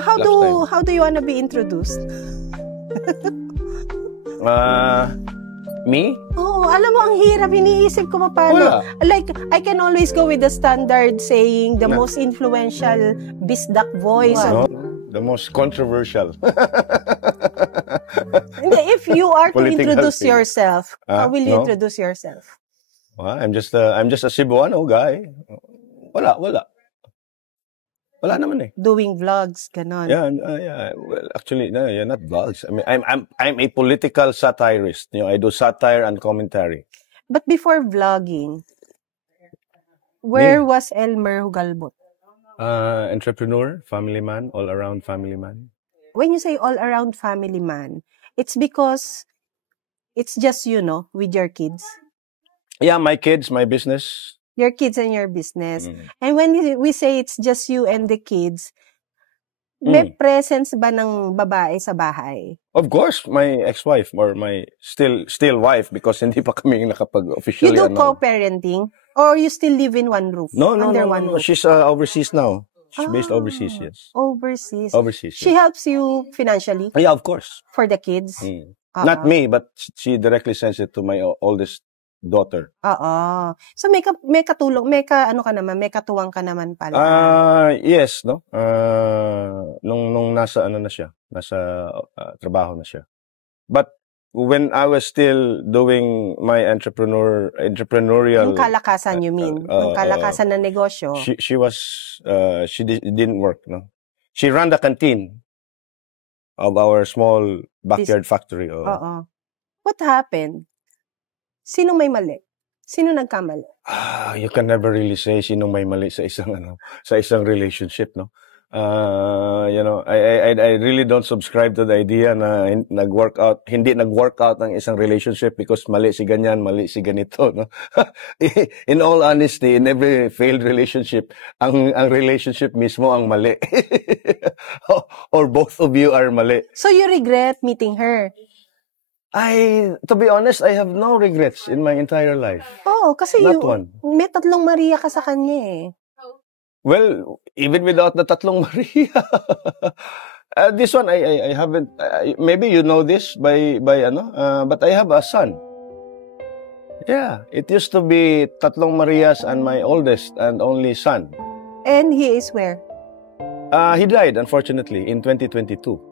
How do you wanna be introduced? Me? Oo, alam mo, ang hirap. Iniisip ko pa paano. Like, I can always go with the standard saying the most influential bisdak voice. No, the most controversial. If you are to introduce yourself, how will you introduce yourself? Well, I'm just a Cebuano guy. Wala naman eh. Doing vlogs, ganon. Yeah. Well, actually, no, yeah, not vlogs. I mean, I'm a political satirist. You know, I do satire and commentary. But before vlogging, where was Elmer Hugalbot? Entrepreneur, family man, all-around family man. When you say all-around family man, it's because it's just you, no, with your kids? Yeah, my kids, my business. Your kids and your business. And when we say it's just you and the kids, may presence ba ng babae sa bahay? Of course, my ex-wife or my still wife because hindi pa kami nakapag-officially. You do co-parenting or you still live in one roof? No. She's overseas now. She's based overseas, yes. Overseas. She Yes. helps you financially? Yeah, of course. For the kids? Not me, but she directly sends it to my oldest daughter. So may katulong, may katuwang ka naman pala. Yes, no. Nung nasa trabaho na siya. But when I was still doing my entrepreneurial, yung kalakasan, you mean? Yung kalakasan na negosyo. She didn't work, no. She ran the canteen of our small backyard factory. What happened? Sino may mali? Sino nagkamali? You can never really say sino may mali sa isang relationship, no. You know, I really don't subscribe to the idea na hindi nag-work out ang isang relationship because mali si ganyan, mali si ganito, no. In all honesty, in every failed relationship, ang relationship mismo ang mali. Or both of you are mali. So you regret meeting her? To be honest, I have no regrets in my entire life. Kasi may tatlong Maria ka sa kanya eh. Well, even without the tatlong Maria, this one I haven't. Maybe you know this but I have a son. Yeah, it used to be tatlong Marias and my oldest and only son. And he is where? He died unfortunately in 2022.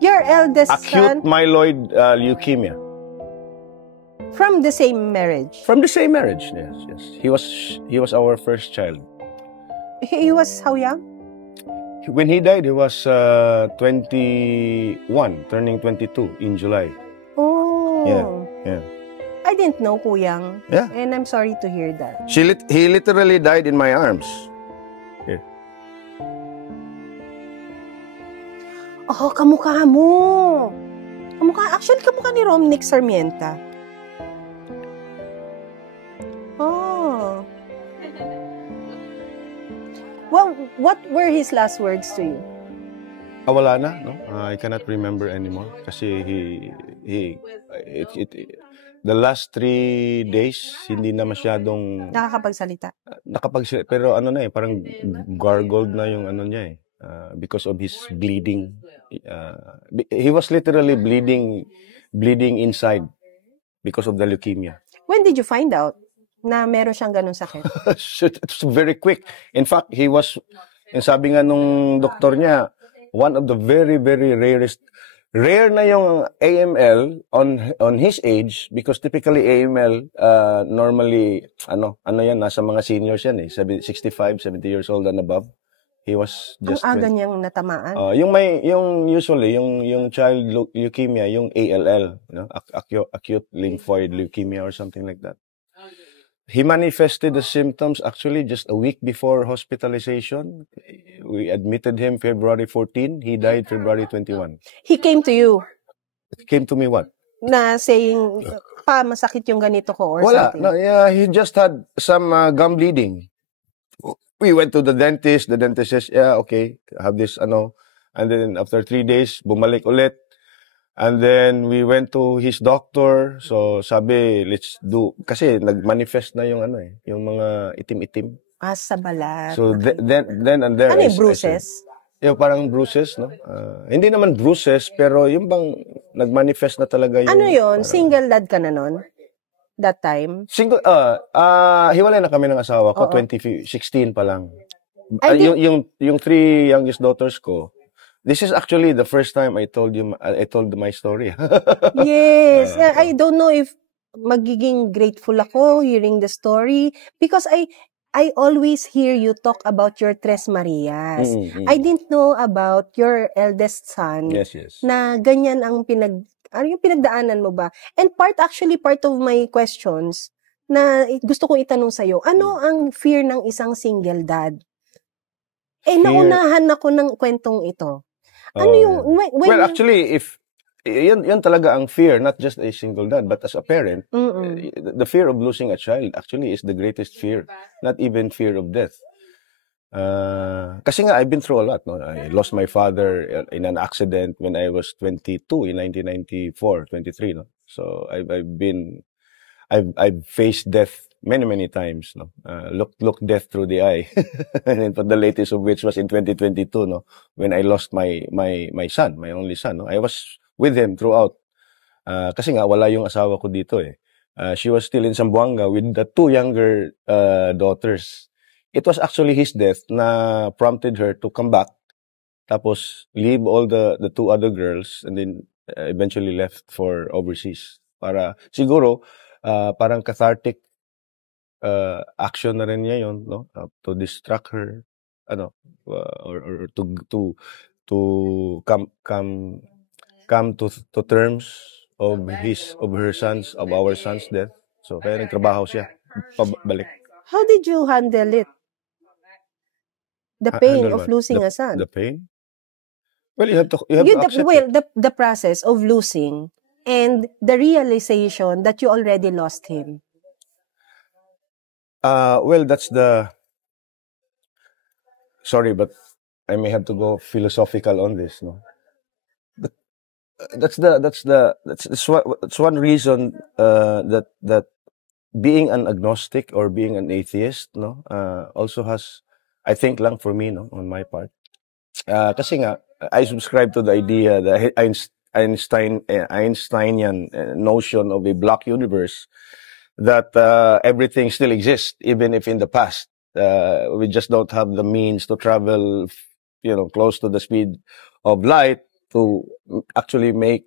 Your eldest son? Acute myeloid leukemia. From the same marriage? From the same marriage, yes. He was our first child. He was how young? When he died, he was 21, turning 22 in July. Yeah. I didn't know, Kuyang. Yeah. And I'm sorry to hear that. He literally died in my arms. Here. Kamukha mo. Actually, kamukha ni Romnick Sarmienta. Well, what were his last words to you? Wala na, no? I cannot remember anymore. Kasi the last 3 days, hindi na masyadong nakakapagsalita. Pero parang gargled na yung niya eh. Because of his bleeding. He was literally bleeding inside because of the leukemia. When did you find out na meron siyang ganun sakit? It's very quick. In fact, sabi nga nung doktor niya, one of the very, very rare na yung AML on his age because typically AML normally nasa mga seniors yan eh, 65, 70 years old and above. He was just ang aga niyang natamaan. Usually yung child leukemia, yung ALL, acute lymphoid leukemia or something like that. He manifested the symptoms actually just a week before hospitalization. We admitted him February 14. He died February 21. He came to you? Came to me what? Na saying, masakit yung ganito ko or something? No, he just had some gum bleeding. We went to the dentist. The dentist says, yeah, okay, have this, And then after 3 days, bumalik ulit. And then we went to his doctor. So sabi, let's do, kasi nagmanifest na yung yung mga itim-itim. Sa balat. So Okay. then and there Ano yung I said, bruises? yung parang bruises, no? Hindi naman bruises, pero yung bang nagmanifest na talaga yung... Ano yun? parang- Single dad ka na nun? That time? Single, hiwalay na kami ng asawa ko, Oo. 2016 pa lang. I think- Yung three youngest daughters ko, this is actually the first time I told my story. Yes. I don't know if magiging grateful ako hearing the story because I always hear you talk about your Tres Marias. I didn't know about your eldest son Yes. na ganyan ang yung pinagdaanan mo ba? And part of my questions na gusto kong itanong sa'yo, ano ang fear ng isang single dad? Naunahan ako ng kwentong ito. Ano yung... Well, actually, if yan talaga ang fear, not just a single dad, but as a parent, the fear of losing a child actually is the greatest fear, not even fear of death. Kasi nga, I've been through a lot. No? I lost my father in an accident when I was 22 in 1994, 23. No? So I've faced death many times. No? Look death through the eye. And the latest of which was in 2022, no? When I lost my son, my only son. No? I was with him throughout. Kasi nga, wala yung asawa ko dito eh. She was still in Zamboanga with the two younger daughters. It was actually his death na prompted her to come back, tapos leave all the two other girls, and then eventually left for overseas. Para, siguro, parang cathartic action na rin niya yun, no? To distract her, or to come to terms of our son's death. So kaya nagtrabaho siya pabalik. How did you handle it? The pain of losing a son. The pain? Well, you have to accept it. The process of losing and the realization that you already lost him. Well, sorry, but I may have to go philosophical on this, no? That's one reason that being an agnostic or being an atheist, no, also has, I think lang for me, no, on my part. Kasi nga, I subscribe to the idea, the Einsteinian notion of a black universe, that everything still exists, even if in the past we just don't have the means to travel, close to the speed of light to actually make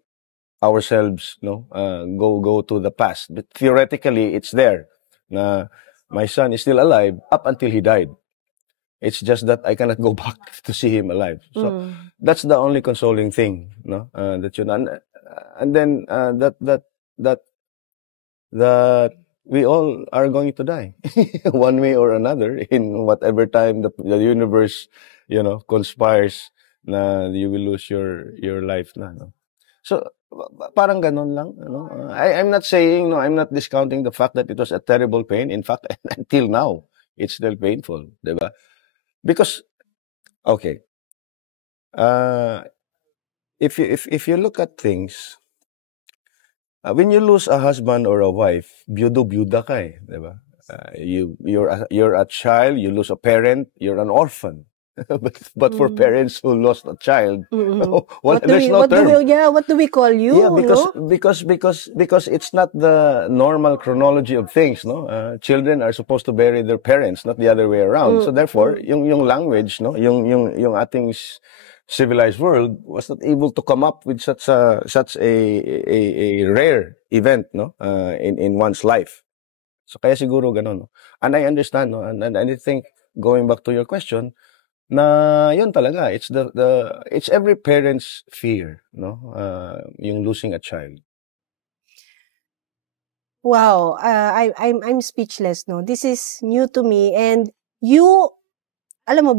ourselves, go to the past. But theoretically, it's there. Na my son is still alive up until he died. It's just that I cannot go back to see him alive. So that's the only consoling thing, no? That and then that we all are going to die one way or another in whatever time the universe, conspires na you will lose your life na, no? So parang ganon lang, I'm not saying, I'm not discounting the fact that it was a terrible pain. In fact, until now, it's still painful, diba? Because, okay, if you look at things, when you lose a husband or a wife, byuda ka eh, diba? You're a child, you lose a parent, you're an orphan. But for parents who lost a child, what do we call you? Yeah, because it's not the normal chronology of things, no? Children are supposed to bury their parents, not the other way around. So therefore, yung language, no, yung ating civilized world was not able to come up with such a rare event, no, in one's life. So kaya siguro ganon, no? And I understand, no, and I think, going back to your question, na yun talaga, it's every parent's fear, no, yung losing a child. Wow, I'm speechless, no. This is new to me, and you, alam mo,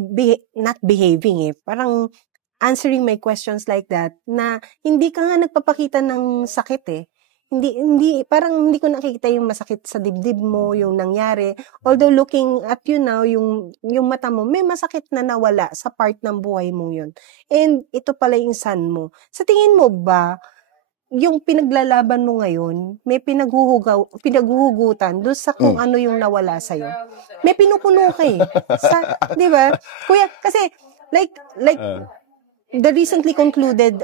not behaving eh, parang answering my questions like that, na hindi ka nga nagpapakita ng sakit eh. Parang hindi ko nakikita yung masakit sa dibdib mo, yung nangyari. Although looking at you now, yung mata mo, may masakit na nawala sa part ng buhay mo yun. And ito pala yung son mo. Sa tingin mo ba, yung pinaglalaban mo ngayon, may pinaghuhugutan doon sa kung ano yung nawala sa'yo. May pinupuno ka eh. Di ba? Kuya, kasi, like, the recently concluded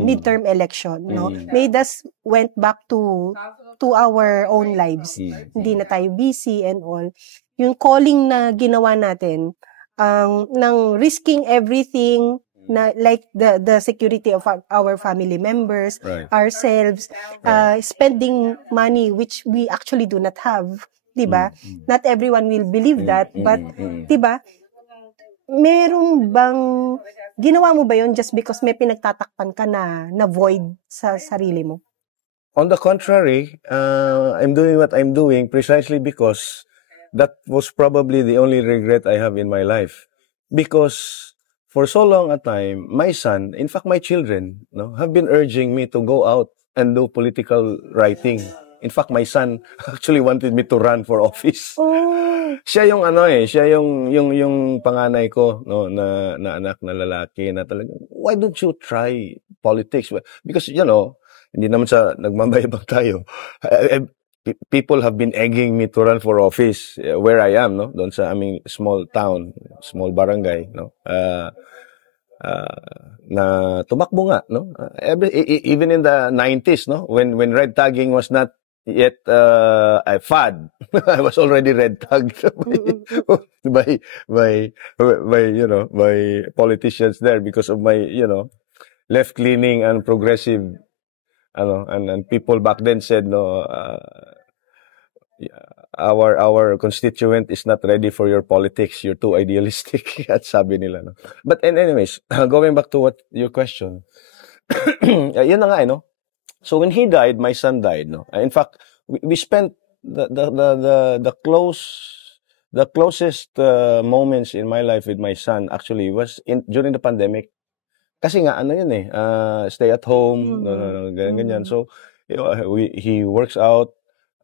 midterm election, no? Made us went back to our own lives. Hindi na tayo busy and all. Yung calling na ginawa natin, ng risking everything, na like the security of our family members, ourselves, spending money which we actually do not have, 'di ba? Not everyone will believe that, but 'di ba? Merong bang ginawa mo ba 'yon just because may pinagtatakpan ka na void sa sarili mo? On the contrary, I'm doing what I'm doing precisely because that was probably the only regret I have in my life. Because for so long a time, my son, in fact my children, no, have been urging me to go out and do political writing. In fact, my son actually wanted me to run for office. Siya yung siya yung panganay ko, no, na anak na lalaki na talaga, why don't you try politics? Because hindi naman sa nagmamayabang tayo. People have been egging me to run for office where I am, no, doon sa aming small town, small barangay, no. Na tumakbo nga, no. Even in the 90s, no, when red tagging was not yet a fad, I was already red tagged by politicians there because of my left leaning and progressive, and people back then said, no, our constituent is not ready for your politics. You're too idealistic. At sabi nila, no. But anyways, going back to what your question, yun na nga, no. So when he died, my son died, no. In fact, we spent the closest moments in my life with my son actually was during the pandemic. Kasi nga stay at home, ganyan. So he works out.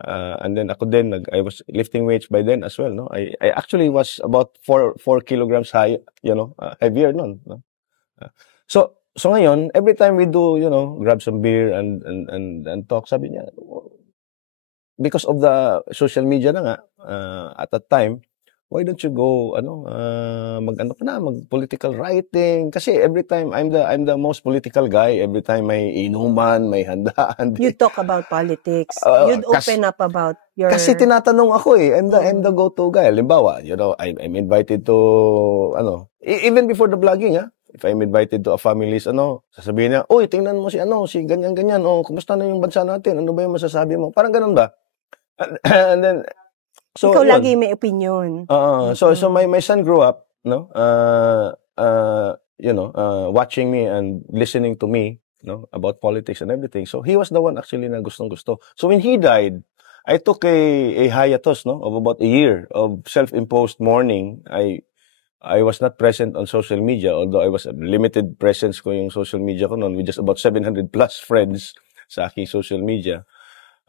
And then ako din, I was lifting weights by then as well, no. I actually was about 4 kilograms heavier nun, no? So ngayon, every time we do, grab some beer and talk, sabi niya, because of the social media na nga, at that time, why don't you go, mag-political writing? Kasi every time, I'm the most political guy. Every time may inuman, may handaan. You talk about politics. You'd open up about your... Kasi tinatanong ako eh. I'm the go-to guy. Halimbawa, I'm invited to, even before the vlogging, if I'm invited to a family's, sasabihin niya, uy, tingnan mo si ganyan-ganyan, kumusta na yung bansa natin? Ano ba yung masasabi mo? Parang ganun ba? And then, so, ikaw lagi may opinion. So my son grew up, no, watching me and listening to me, about politics and everything. So he was the one actually na gustong-gusto. So when he died, I took a hiatus, no, of about a year of self-imposed mourning. I was not present on social media, although I was a limited presence ko yung social media ko noon with just about 700 plus friends sa aking social media.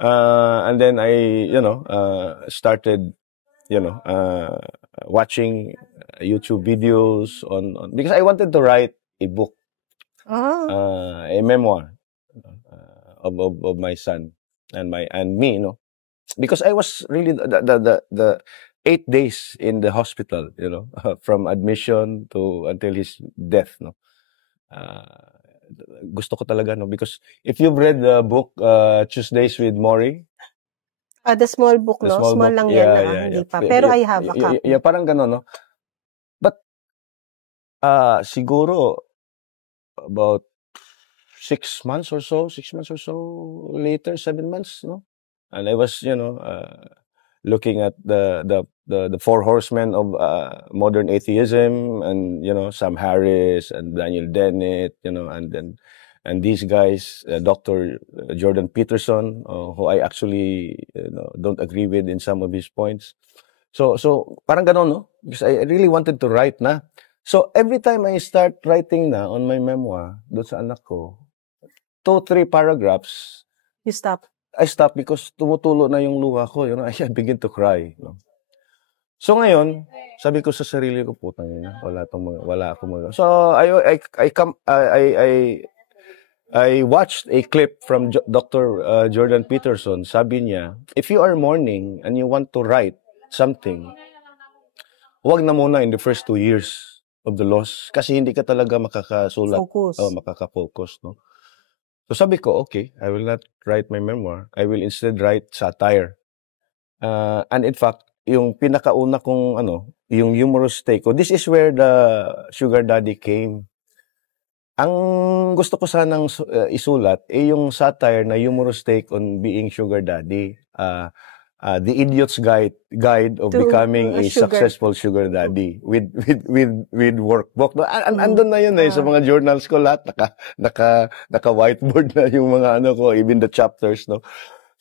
And then I, started, watching YouTube videos on because I wanted to write a book, a memoir of my son and me, because I was really the 8 days in the hospital, from admission to until his death, no. Gusto ko talaga, no, because if you've read the book Tuesdays with Maury, the small book, no, small book, lang yan, hindi pa, pero I have a copy. Yeah, parang gano'n, no. But siguro about 6 months or so later, 7 months, no, and I was looking at the four horsemen of modern atheism, and Sam Harris and Daniel Dennett, and these guys, Dr. Jordan Peterson, who I actually don't agree with in some of his points. So parang ganon, no, because I really wanted to write na. So every time I start writing na on my memoir doon sa anak ko, 2-3 paragraphs, you stop. I stop because tumutulo na yung luha ko. I begin to cry. So ngayon, sabi ko sa sarili ko, putang ina, wala akong mga. So I watched a clip from Dr. Jordan Peterson. Sabi niya, if you are mourning and you want to write something, huwag na muna in the first 2 years of the loss kasi hindi ka talaga makakasulat Focus. o makaka-focus, no? So sabi ko, okay, I will not write my memoir. I will instead write satire. And in fact, yung pinakauna kong yung humorous take ko, this is where the Sugar Daddy came. Ang gusto ko sanang isulat yung satire na humorous take on being sugar daddy. The Idiot's Guide of To Becoming a sugar. Successful Sugar Daddy with workbook. No? Andun na yun sa mga journals ko lahat naka whiteboard na yung mga ko, even the chapters, no.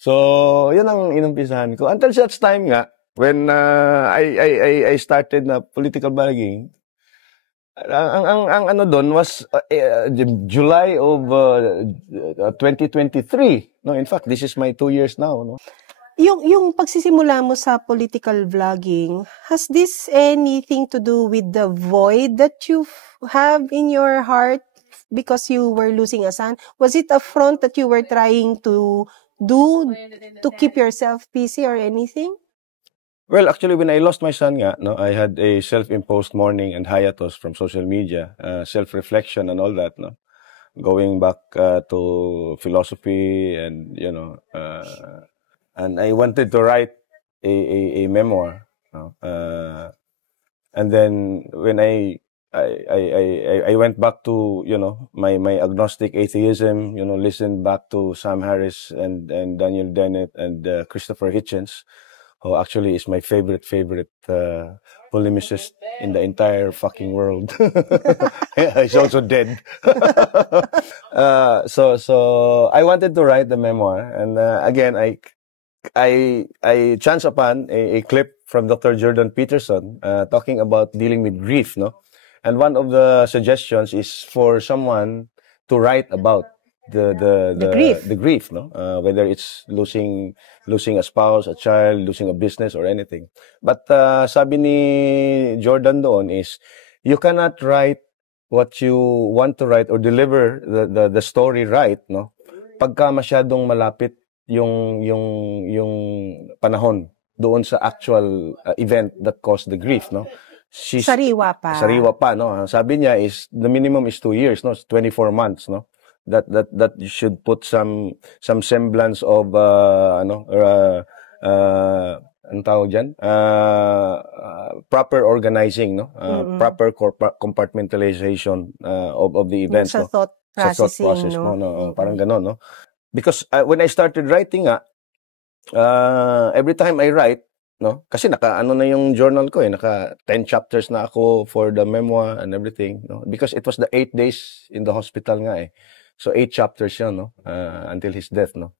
So, yun ang inumpisahan ko. Until such time nga when I started na political blogging. Ang doon was July of 2023. No, in fact, this is my 2 years now, no. Yung pagsisimula mo sa political vlogging, has this anything to do with the void that you have in your heart because you were losing a son? Was it a front that you were trying to do to keep yourself busy or anything? Well, actually, when I lost my son nga, no, I had a self-imposed mourning and hiatus from social media, self-reflection and all that, no. Going back to philosophy and, and I wanted to write a memoir, no. And then when I went back to, my agnostic atheism, listened back to Sam Harris and Daniel Dennett and Christopher Hitchens, who actually is my favorite polemicist in the entire fucking world. He's also dead. So I wanted to write the memoir, and again I chanced upon a clip from Dr. Jordan Peterson talking about dealing with grief, no? And one of the suggestions is for someone to write about the grief, no? Whether it's losing a spouse, a child, losing a business or anything. But sabi ni Jordan doon is you cannot write what you want to write or deliver the story right, no? Pagka masyadong malapit yung panahon doon sa actual event that caused the grief, no? Sariwa pa, no? Sabi niya is the minimum is 2 years, no? 24 months, no? That you should put some semblance of ang tawag diyan, proper organizing, no? Proper compartmentalization of the events, no? Sa thought processing, no? Parang ganon, no? Because when I started writing every time I write, no, kasi na yung journal ko naka 10 chapters na ako for the memoir and everything, no, because it was the 8 days in the hospital nga so 8 chapters yun, no, until his death, no.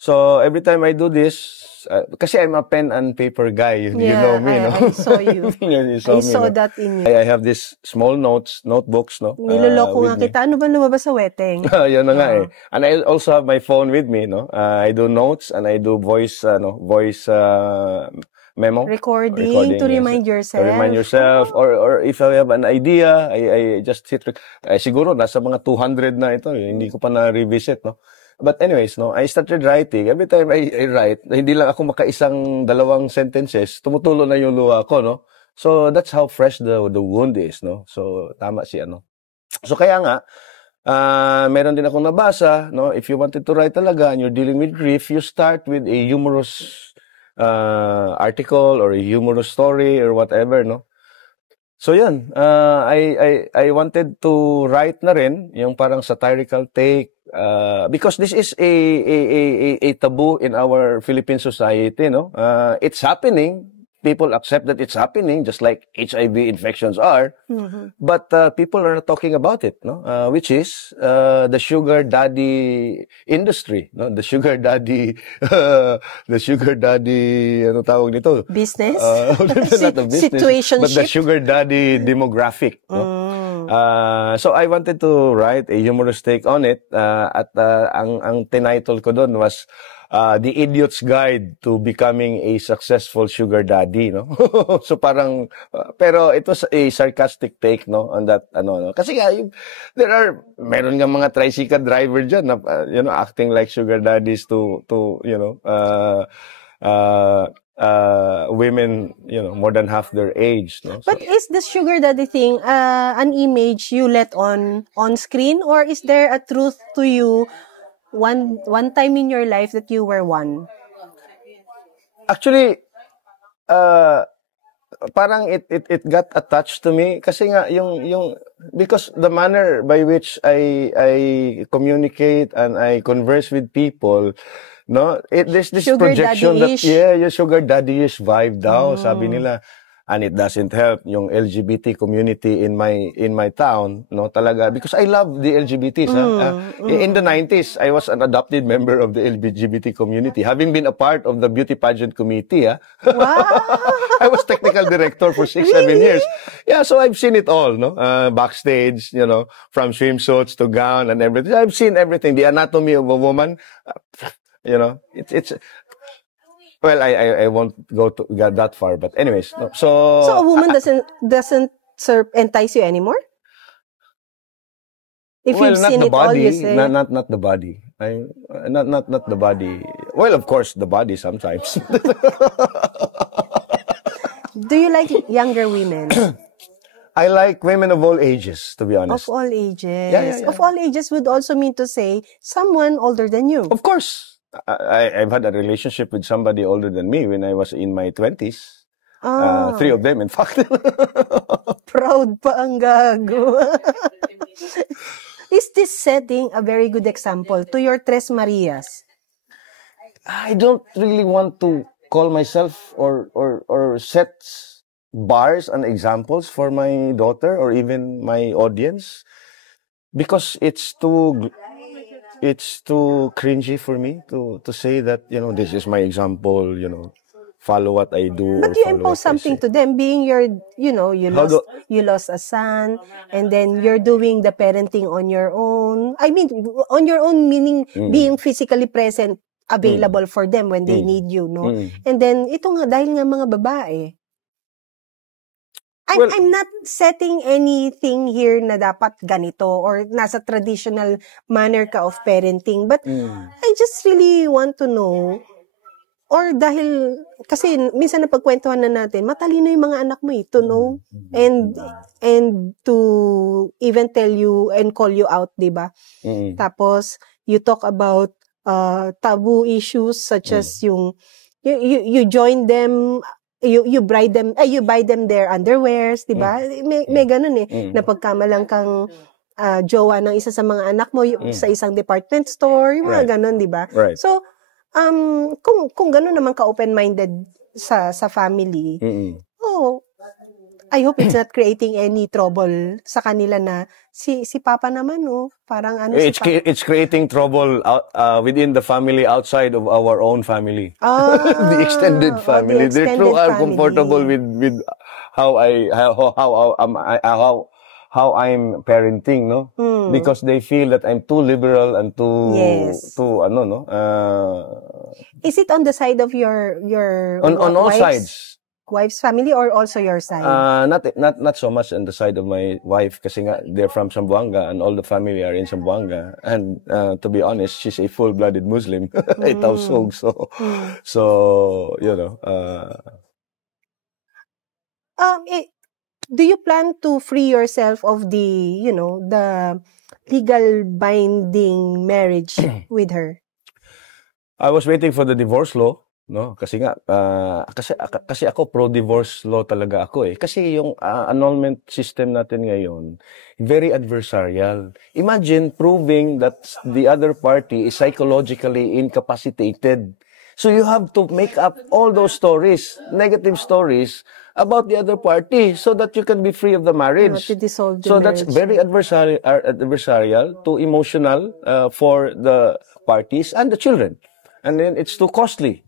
So every time I do this, kasi I'm a pen and paper guy, you know me, no. I saw you. I saw that in you. I have this small notebooks, no. Niloloko nga kita. Ano ba lumabas sa weteng? Yan na nga And I also have my phone with me, no. I do notes and I do voice memo. Recording to remind yourself. To remind yourself. Or if I have an idea, I just hit siguro nasa mga 200 na ito. Hindi ko pa na-revisit, no. But anyways, no, I started writing. Every time I write, hindi lang ako makaisang dalawang sentences, tumutulo na yung luha ko, no. So that's how fresh the wound is, no. So tama si So kaya nga, meron din akong nabasa, no. If you wanted to write talaga and you're dealing with grief, you start with a humorous article or a humorous story or whatever, no. So yun, I wanted to write na rin yung parang satirical take, because this is a taboo in our Philippine society, no. It's happening. People accept that it's happening, just like HIV infections are. But people are not talking about it, no. Which is the sugar daddy industry, no. The sugar daddy, ano tawag nito? Business? Not the business, situationship, but the sugar daddy demographic, no. So I wanted to write a humorous take on it, at ang tinitle ko doon was The Idiot's Guide to Becoming a Successful Sugar Daddy, no? So parang, pero it was a sarcastic take, no, on that, no? Kasi nga, meron nga mga tricycle driver dyan na, acting like sugar daddies to, women, more than half their age, no? But is the sugar daddy thing an image you let on screen, or is there a truth to you one time in your life that you were one? Actually, parang it got attached to me kasi nga yung because the manner by which I communicate and I converse with people, no, there's this Sugar projection that daddy-ish. yung sugar daddy-ish vibe daw, sabi nila. And it doesn't help yung LGBT community in my town, no, talaga, because I love the LGBTs. In the 90s, I was an adopted member of the LGBT community, having been a part of the beauty pageant committee. Wow. I was technical director for 6-7 years. Yeah, so I've seen it all, no, backstage, from swimsuits to gown and everything. I've seen everything. The anatomy of a woman, it's. Well, I won't go that far, but anyways, no. So a woman doesn't entice you anymore? If you've not seen the it all, body, you say. not the body. Not the body. Well, of course, the body sometimes. Do you like younger women? I like women of all ages, to be honest. Of all ages. Yeah. Of all ages would also mean to say someone older than you. Of course. I've had a relationship with somebody older than me when I was in my 20s. 3 of them, in fact. Proud pa ang gago. Is this setting a very good example to your Tres Marias? I don't really want to call myself or set bars and examples for my daughter or even my audience, because it's too cringy for me to say that, this is my example, follow what I do. But you impose something to them, being you lost a son, and then you're doing the parenting on your own. I mean, on your own, meaning being physically present, available for them when they need you, no? And then, ito nga, dahil nga mga babae, I'm not setting anything here na dapat ganito or nasa traditional manner ka of parenting, but I just really want to know, or dahil, kasi minsan napagkwentuhan na natin, matalino yung mga anak mo to know, and to even tell you and call you out, diba? Tapos, you talk about taboo issues such as yung, you join them, you buy them their underwears, diba? May ganun na pagkamalang kang jowa ng isa sa mga anak mo sa isang department store, yung mga ganun, diba? Right. So, kung ganun naman ka open-minded sa family, I hope it's not creating any trouble sa kanila na si Papa naman, parang ano it's creating trouble within the family, outside of our own family. The extended family. They too are comfortable with how I'm parenting, no? Because they feel that I'm too liberal and too Is it on the side of your on all sides? Wife's family, or also your side? Not so much on the side of my wife, kasi nga they're from Zamboanga and all the family are in Zamboanga, and to be honest, she's a full-blooded Muslim. Tausog, so do you plan to free yourself of the legal binding marriage with her? I was waiting for the divorce law. No, kasi nga kasi ako pro-divorce law talaga ako kasi yung annulment system natin ngayon very adversarial. Imagine proving that the other party is psychologically incapacitated. So you have to make up all those stories, negative stories about the other party so that you can be free of the marriage. To dissolve the so marriage. That's very adversarial to emotional for the parties and the children. And then it's too costly.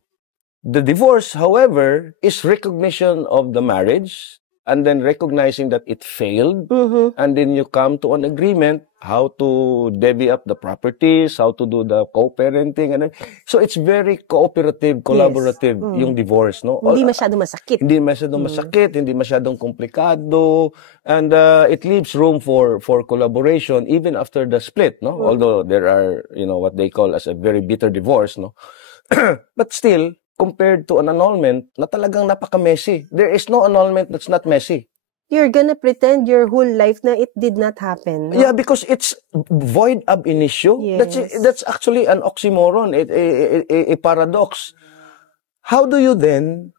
The divorce, however, is recognition of the marriage, and then recognizing that it failed, and then you come to an agreement how to divvy up the properties, how to do the co-parenting, and so it's very cooperative, collaborative yung divorce, no? Hindi masyadong masakit. Hindi masyadong masakit, hindi masyadong komplikado, and it leaves room for collaboration even after the split, no? Although there are, what they call as a very bitter divorce, no? But still, compared to an annulment na talagang napaka-messy. There is no annulment that's not messy. You're gonna pretend your whole life na it did not happen. No? Yeah, because it's void ab initio. Yes. That's actually an oxymoron, a paradox. How do you then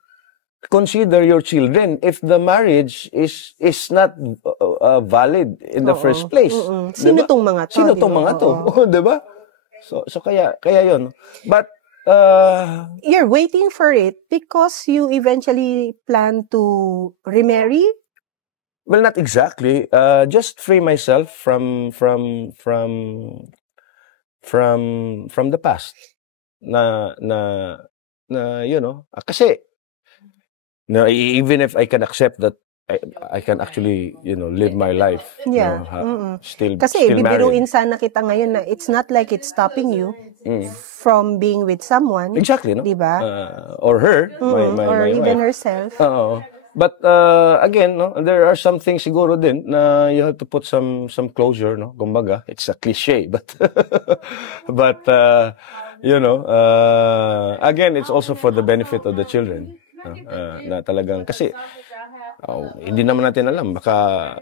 consider your children if the marriage is not valid in the first place? Sino tong mga to? Sino tong mga to? Diba? So kaya yun. But you're waiting for it because you eventually plan to remarry? Well, not exactly. Just free myself from the past. Na kasi even if I can accept that I can actually, live my life. Yeah. Still kasi still bibiruin married. sana kita ngayon na it's not like it's stopping you from being with someone. Exactly, no? Diba? Or her, or my even wife. herself. But again, no, there are some things siguro din na you have to put some closure, no? Kumbaga, it's a cliche, but again, it's also for the benefit of the children. Na talagang kasi hindi naman natin alam, baka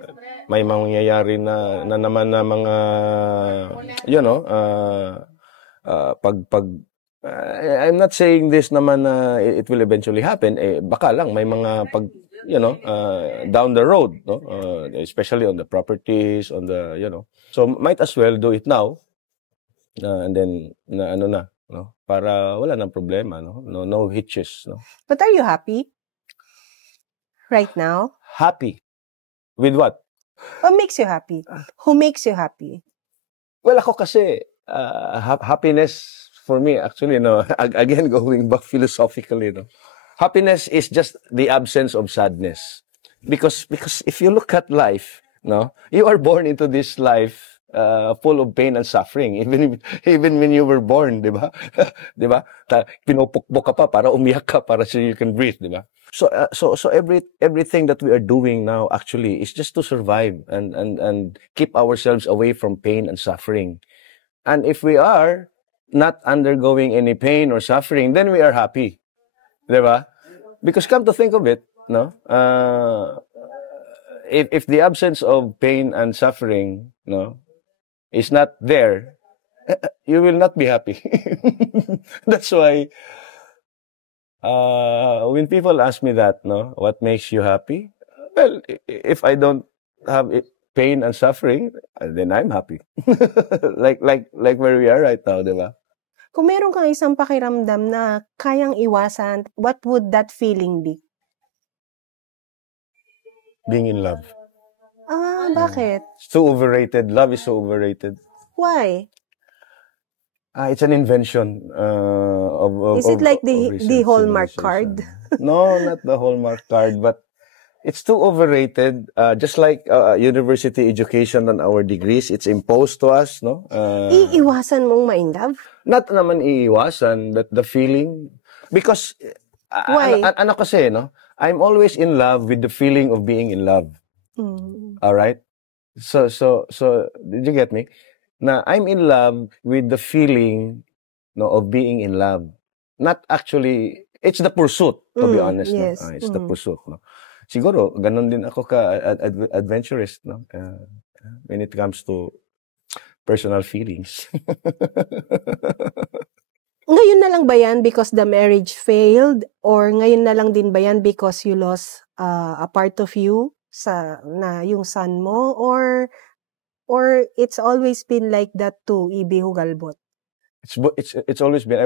may mangyayari na naman na mga I'm not saying this naman na it will eventually happen, baka lang may mga down the road, no? Especially on the properties, on the so might as well do it now, and then no, para wala nang problema, no hitches, no. But are you happy right now? Happy with what? What makes you happy? Who makes you happy? Well, ako kasi happiness for me, actually, again, going back philosophically, happiness is just the absence of sadness. Because if you look at life, you are born into this life full of pain and suffering, even when you were born, di ba? Di ba? Pinupukpok ka pa para umiyak ka, para so you can breathe, di ba? So everything that we are doing now actually is just to survive and keep ourselves away from pain and suffering. And if we are not undergoing any pain or suffering, then we are happy. Diba? Because come to think of it, if the absence of pain and suffering, is not there, you will not be happy. That's why, when people ask me that, what makes you happy? Well, if I don't have pain and suffering, then I'm happy. like where we are right now, diba? Kung meron kang isang pakiramdam na kayang iwasan, what would that feeling be? Being in love. Bakit? It's too overrated. Love is so overrated. Why? It's an invention Is it like the recent Hallmark civilization. card? No, not the Hallmark card, but it's too overrated. Just like university education and our degrees, it's imposed to us, no? Iiwasan mong ma-in-love? Not naman iiwasan, but the feeling. Because, Why? ano kasi, no? I'm always in love with the feeling of being in love. All right? So, did you get me? Na I'm in love with the feeling, of being in love. Not actually, it's the pursuit, to be honest. Yes. No? It's the pursuit, no? Siguro, ganun din ako adventurous, no? When it comes to personal feelings. Ngayon na lang ba yan because the marriage failed? Or ngayon na lang din ba yan because you lost a part of you na yung son mo? Or it's always been like that too, Ibi Hugalbot? It's always been.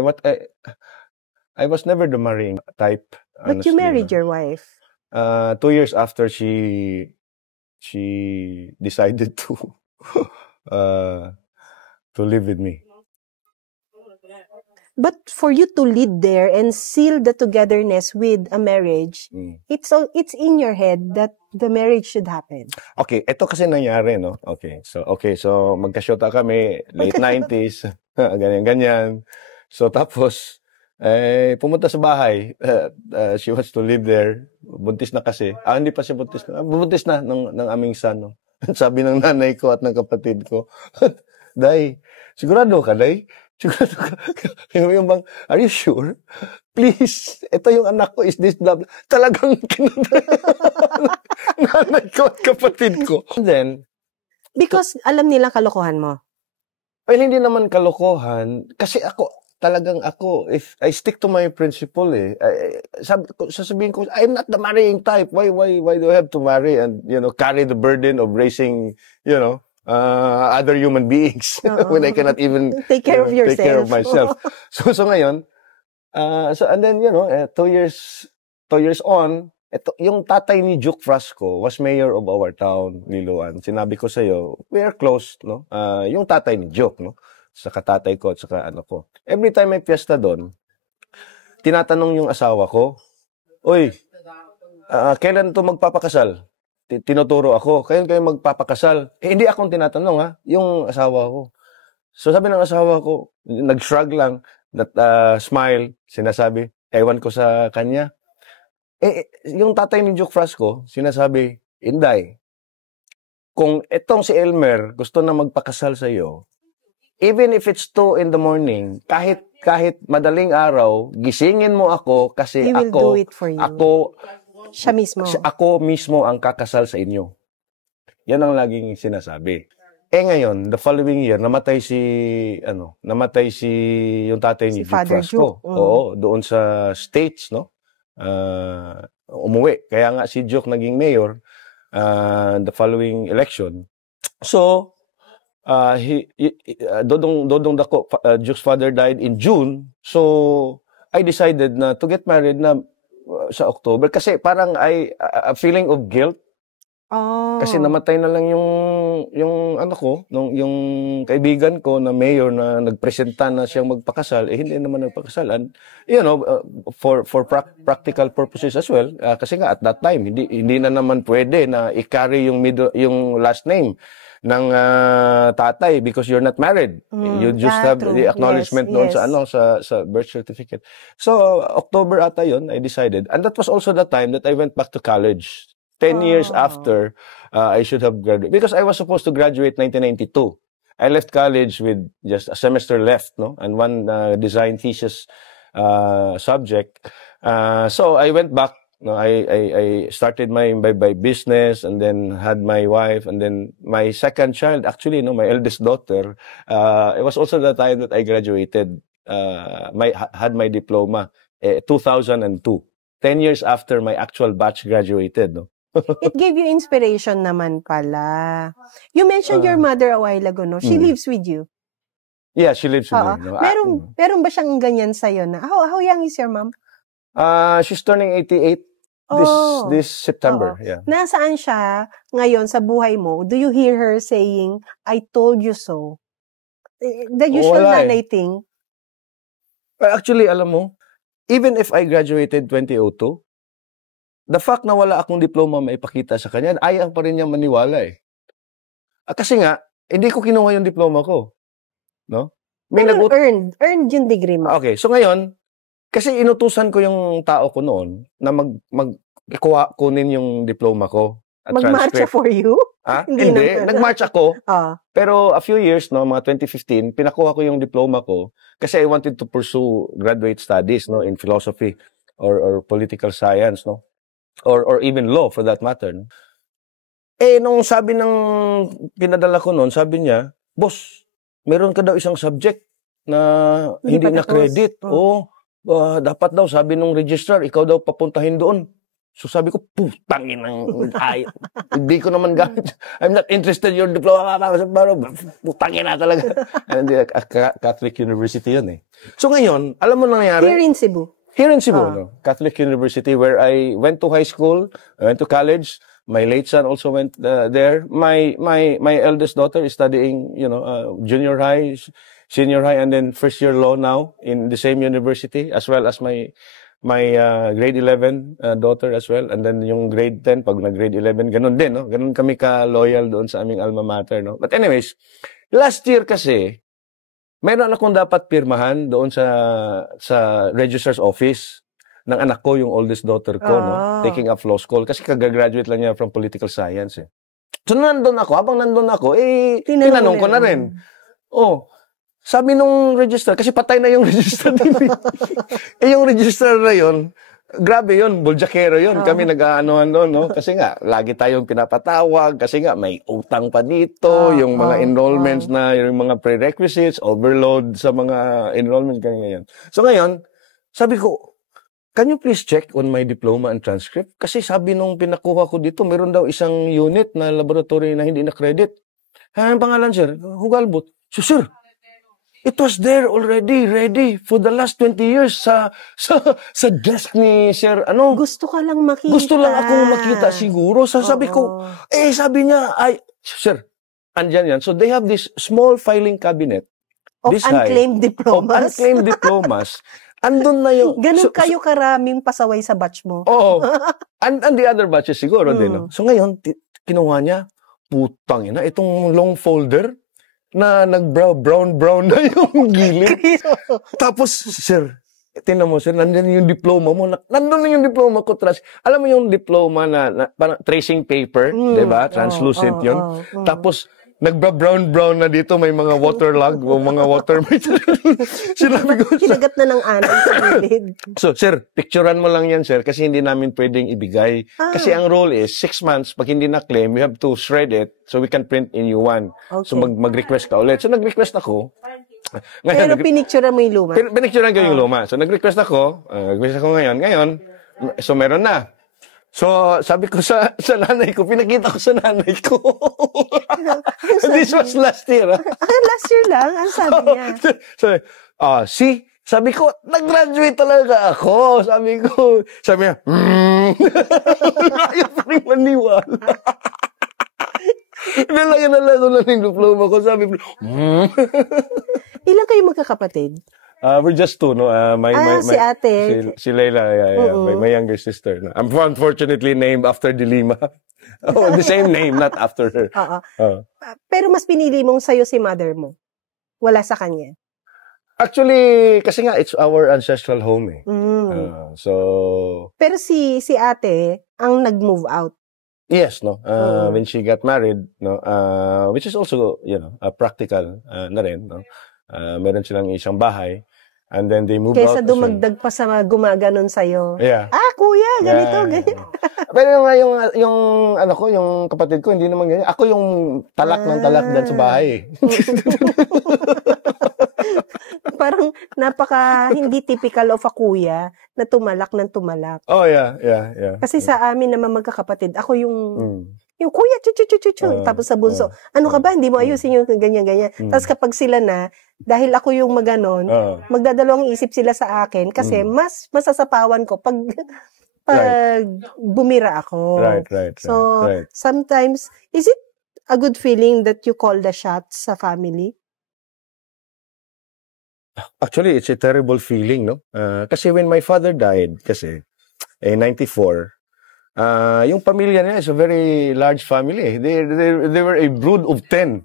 I was never the marrying type. But Honestly, you married your wife. 2 years after she decided to live with me. But for you to lead there and seal the togetherness with a marriage, it's in your head that the marriage should happen. Okay, ito kasi nangyari, no? Okay, so magka-shota kami, late 90s, ganyan-ganyan. So tapos, pumunta sa bahay. She wants to live there. Buntis na kasi. Hindi pa siya buntis na. Buntis na ng aming son, no? Sabi ng nanay ko at ng kapatid ko, Day, sigurado ka, Day? Sigurado ka? Yung bang, are you sure? Please, ito yung anak ko, is this blah, blah. Talagang nanay ko at kapatid ko. And then, because alam nila kalokohan mo. Well, hindi naman kalokohan. Kasi if I stick to my principle, sasabihin ko, I'm not the marrying type. Why do I have to marry and, carry the burden of raising, other human beings when I cannot even take care of yourself. Take care of myself. so ngayon, and then, 2 years on, yung tatay ni Duke Frasco was mayor of our town, Liloan. Sinabi ko sa'yo, we are close, no? Yung tatay ni Duke, no? Saka tatay ko at saka ano ko. Every time may piyesta doon, tinatanong yung asawa ko, Uy, kailan to magpapakasal? Tinuturo ako, kailan kayo magpapakasal? Hindi akong tinatanong, ha? Yung asawa ko. So sabi ng asawa ko, nag-shrug lang, smile, sinasabi, ewan ko sa kanya. Yung tatay ni Duke Frasco, sinasabi, Inday, kung itong si Elmer gusto na magpakasal sa iyo, even if it's 2 in the morning, kahit madaling araw, gisingin mo ako kasi He will do it for you. Ako mismo ang kakasal sa inyo. Yan ang laging sinasabi. Ngayon, the following year, namatay yung tatay ni Duke Frasco. Oo, doon sa States, no? Umuwi. Kaya nga si Duke naging mayor the following election. So, Dodong Dako, Duke's father died in June. So, I decided na to get married na sa October. Kasi parang a feeling of guilt. Oh. Kasi namatay na lang yung yung kaibigan ko na mayor na nagpresenta na siyang magpakasal, hindi naman nagpakasal. And, for practical purposes as well, kasi nga at that time, hindi na naman pwede na i-carry yung last name ng tatay because you're not married. You just have the acknowledgement doon sa birth certificate. So, October ata yun, I decided. And that was also the time that I went back to college. 10 years after I should have graduated. Because I was supposed to graduate 1992. I left college with just a semester left, no? And one design thesis subject. So I went back. No, I started my business and then had my wife and then my second child, actually, my eldest daughter. It was also the time that I graduated. Had my diploma, 2002. 10 years after my actual batch graduated, no? It gave you inspiration naman pala. You mentioned your mother a while ago, no? She lives with you. Yeah, she lives with me. No? Meron ba siyang ganyan sa'yo na? How young is your mom? She's turning 88 this September. Yeah. Nasaan siya ngayon sa buhay mo? Do you hear her saying, I told you so? The usual nanay thing. Actually, alam mo, even if I graduated 2002, the fact na wala akong diploma maipakita sa kanya, ayaw pa rin niya maniwala eh. Kasi nga, hindi ko kinuha yung diploma ko. No? Pero earned yung degree mo. Okay, so ngayon, kasi inutusan ko yung tao ko noon na kunin yung diploma ko. Mag-marcha for you? Hindi. Nag-march ako. Pero a few years, mga 2015, pinakuha ko yung diploma ko kasi I wanted to pursue graduate studies, in philosophy or political science, or even law for that matter. Nung sabi ng pinadala ko noon, sabi niya, Boss, meron ka daw isang subject na hindi na credit. Dapat daw, sabi nung registrar, ikaw daw papuntahin doon. So sabi ko, putangin ng hindi ko naman gamit. I'm not interested in your diploma. Putangin na talaga. And Catholic University yun eh. So ngayon, alam mo nangyari? Here in Cebu. Here in Cebu, Catholic University, where I went to high school, I went to college. My late son also went there. My eldest daughter is studying, junior high. senior high and then first year law now in the same university, as well as my grade 11 daughter as well, and then yung grade 10 pag nag grade 11 ganun din, no? Ganun kami ka-loyal doon sa aming alma mater, no? But anyways, last year kasi mayroon akong dapat pirmahan doon sa registrar's office ng anak ko, yung oldest daughter ko, no? Taking up law school kasi kagagraduate lang niya from political science, eh. So habang nandun ako, tinanong ko na rin. Oh, sabi nung registrar, kasi patay na yung registrar din. Yung registrar na yun, grabe yun, buljakero yun. Kami nag-aanohan doon, no? Kasi nga, lagi tayong pinapatawag, kasi nga, may utang pa dito, yung mga enrollments na, yung mga prerequisites, overload sa mga enrollments, ganyan. So ngayon, sabi ko, can you please check on my diploma and transcript? Kasi sabi nung pinakuha ko dito, meron daw isang unit na laboratory na hindi na-credit. Ang pangalan, sir? Hugalbot. So, sir, it was there already, ready for the last 20 years sa desk ni Sir, Gusto ka lang makita. Gusto lang akong makita siguro. So, sabi ko, sabi niya, sir, andyan yan. So, they have this small filing cabinet. Of unclaimed diplomas. Of unclaimed diplomas. Andun na yung... Ganun kayo karaming pasaway sa batch mo. Oo. And the other batches siguro din. No? So, ngayon, kinuha niya, putang ina, itong long folder, na nag-brown na yung gilid. Tapos, sir, tingnan mo, sir, nandun yung diploma mo. Nandun na yung diploma ko. Alam mo yung diploma na parang tracing paper, diba? Translucent yun. Tapos, nag-brown na dito, may mga waterlog o mga watermate. Sinabi ko, kinagat na ng anay sa gilid. So, sir, picturean mo lang yan, sir, kasi hindi namin pwedeng ibigay. Kasi ang rule is, 6 months, pag hindi na-claim, we have to shred it so we can print in you one. Okay. So, mag-request ka ulit. So, nag-request ako. Ngayon, pero pinicturean mo yung luma? Pinicturean ko yung luma. So, nag-request ako ngayon. Ngayon, so meron na. So, sabi ko sa nanay ko, pinakita ko sa nanay ko. This was last year. Last year lang? Ang sabi niya? Sabi ko, nag-graduate talaga ako. Sabi niya, ayaw pa rin maniwala. Nalagyan na lang ko na yung diploma ko. Sabi ko, Ilan kayo magkakapatid? We're just two, no? Si ate. Si Leila, my younger sister. No? I'm unfortunately named after De Lima. The same name, not after her. Pero mas pinili mong sa'yo si mother mo. Wala sa kanya. Actually, kasi nga, it's our ancestral home, eh. Pero si ate, ang nag-move out. Yes, no? When she got married, no? Which is also, practical na rin, no? Meron silang isang bahay. And then they moved out. Kaysa dumagdag pa sa gumaganon sa'yo. Yeah. Kuya, ganito, ganyan. Pero yung kapatid ko, hindi naman ganyan. Ako yung talak ng talak dyan sa bahay. Parang hindi typical of a kuya na tumalak ng tumalak. Oh, yeah. Kasi sa amin naman magkakapatid, ako yung kuya, tapos sa bunso, ano ka ba, hindi mo ayusin yung ganyan-ganyan. Tapos kapag sila na, dahil ako yung maganon, magdadalawang isip sila sa akin kasi mas masasapawan ko pag bumira ako. Right. So, sometimes, is it a good feeling that you call the shots sa family? Actually, it's a terrible feeling, no? Kasi when my father died, 94, yung pamilya niya is a very large family. They were a brood of 10.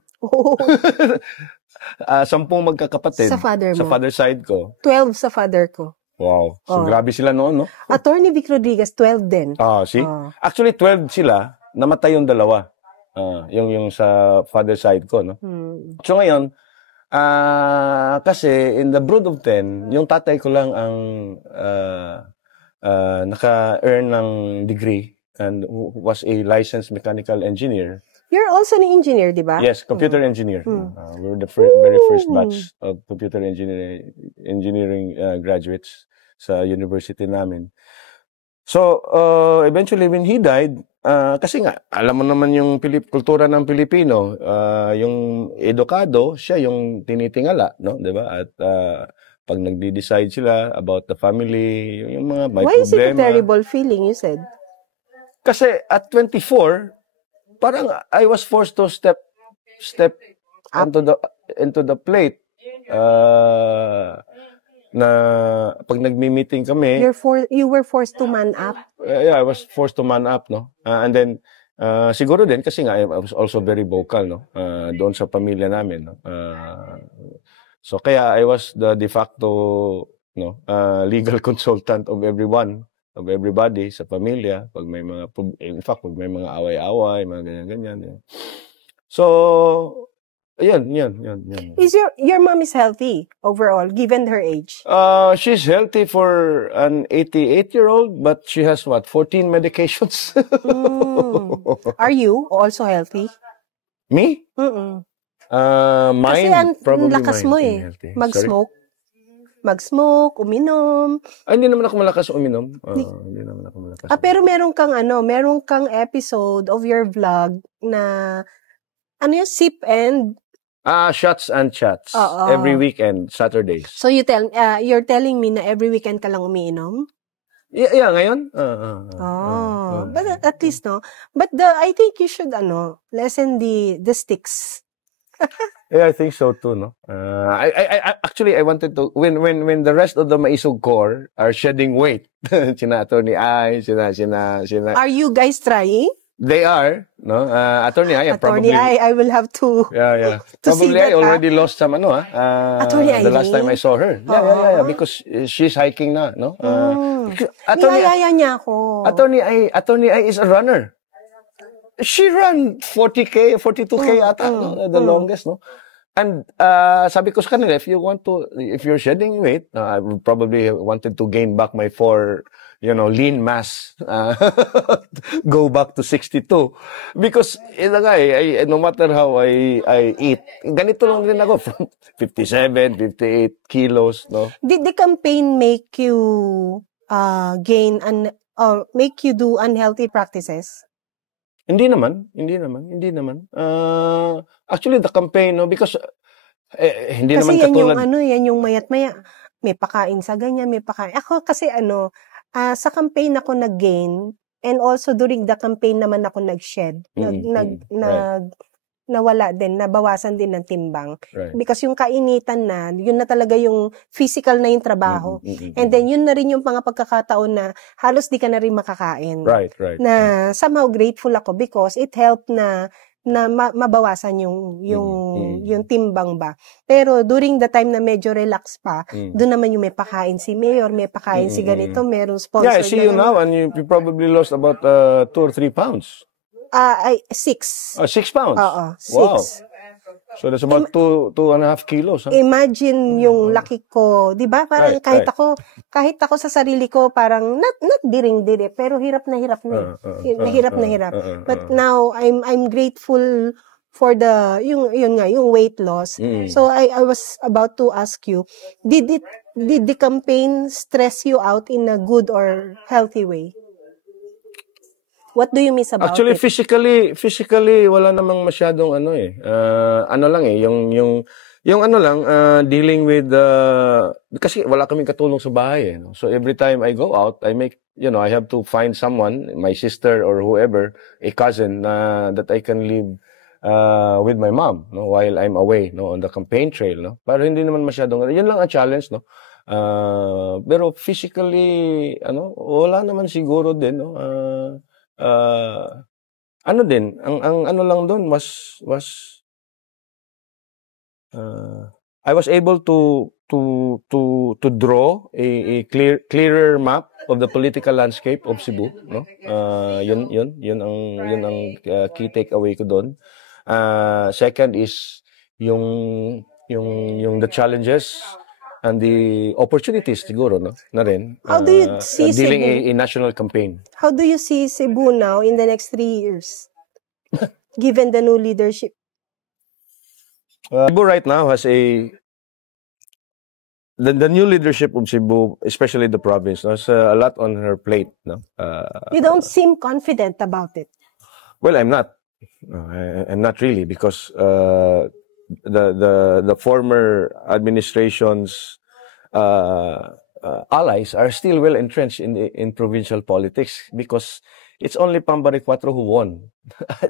10 magkakapatid. Sa father mo? Sa father side ko. 12 sa father ko. Wow. So, grabe sila noon, no? Attorney Vic Rodriguez, 12 din. See? Actually, 12 sila. Namatay yung dalawa. Yung sa father side ko, no? So, ngayon, kasi in the brood of 10, yung tatay ko lang ang naka-earn ng degree and was a licensed mechanical engineer. You're also an engineer, di ba? Yes, computer engineer. We were the very first batch of computer engineering graduates sa university namin. So, eventually when he died, kasi nga, alam mo naman yung kultura ng Pilipino, yung edukado, siya yung tinitingala, no? Diba? At pag nagde-decide sila about the family, yung mga may problema. Why is it a terrible feeling, you said? Kasi at 24, parang I was forced to step into the plate na pag nagmi-meeting kami, you were forced to man up. Yeah, I was forced to man up, no? And then, siguro din, kasi nga, I was also very vocal, no? Doon sa pamilya namin, no? So, kaya I was the de facto, no? Legal consultant of everyone, of everybody sa pamilya. Pag may mga, in fact, pag may mga away-away, mga ganyan-ganyan. Yeah. So, yan. Is your mom is healthy overall, given her age? She's healthy for an 88-year-old, but she has what, 14 medications? Are you also healthy? Me? Mine, probably lakas mo healthy. Mag-smoke, uminom. Hindi naman ako malakas uminom. Hindi naman ako malakas. Pero meron kang episode of your vlog na sip and shots and chats. Every weekend, Saturdays. So you're telling me na every weekend ka lang umiinom? Yeah, ngayon. But at least, no? But I think you should, lessen the sticks. Yeah, I think so too, no? I wanted to, when the rest of the Maisog core are shedding weight, sina Attorney Ai, sina. Are you guys trying? They are, no? Attorney Ai, Attorney Ai, I will have to. Yeah. To probably I already lost some, Attorney Ai, the last time I saw her. Yeah, because she's hiking na, no? Niyayaya niya ako. Attorney Ai is a runner. She ran 40K, 42K ata, no? The longest, no? And sabi ko sa kanila, if you're shedding weight, I would probably wanted to gain back my 4, lean mass, go back to 62. Because, no matter how I eat, ganito lang din ako, from 57, 58 kilos, no? Did the campaign make you gain or make you do unhealthy practices? Hindi naman. Actually, the campaign, no, because hindi kasi naman katulad. Kasi yan yung mayat-maya, may pakain sa ganyan, may pakain. Ako kasi sa campaign ako nag-gain, and also during the campaign naman ako nag-shed. Nawala din, nabawasan din ng timbang. Right. Because yung kainitan yun na talaga yung physical na yung trabaho. And then yun na rin yung mga pagkakataon na halos di ka na rin makakain. Right. Na somehow grateful ako because it helped na mabawasan yung timbang ba. Pero during the time na medyo relax pa, doon naman yung may pakain si Mayor, may pakain si ganito, merong sponsor. Yeah, I see you now and you probably lost about 2 or 3 pounds. 6. 6 pounds? Oo, 6. Wow. So that's about 2.5 kilos. Huh? Imagine yung laki ko, 'di ba? Parang kahit ako sa sarili ko parang not diring-dire, pero hirap na hirap na. Hirap na hirap. But now I'm grateful for yung weight loss. So I was about to ask you, did the campaign stress you out in a good or healthy way? What do you miss about Actually, it? physically wala namang masyadong dealing with kasi wala kaming katulong sa bahay no? So every time I go out, I have to find someone, my sister or whoever, a cousin that I can live with my mom, no, while I'm away, no, on the campaign trail, no. Pero hindi naman masyadong yun lang ang challenge, no. Pero physically wala naman siguro din, no. Ang lang doon was I was able to draw a clearer map of the political landscape of Cebu, no? Yun ang key takeaway ko doon. Second is yung the challenges and the opportunities siguro, no, na rin. How do you see dealing Cebu? a national campaign? How do you see Cebu now in the next 3 years, given the new leadership? Cebu right now has the new leadership of Cebu, especially the province, has a lot on her plate, no. You don't seem confident about it. Well, I'm not. I'm not really, because the former administration's allies are still well entrenched in provincial politics, because it's only Pambari Cuatro who won.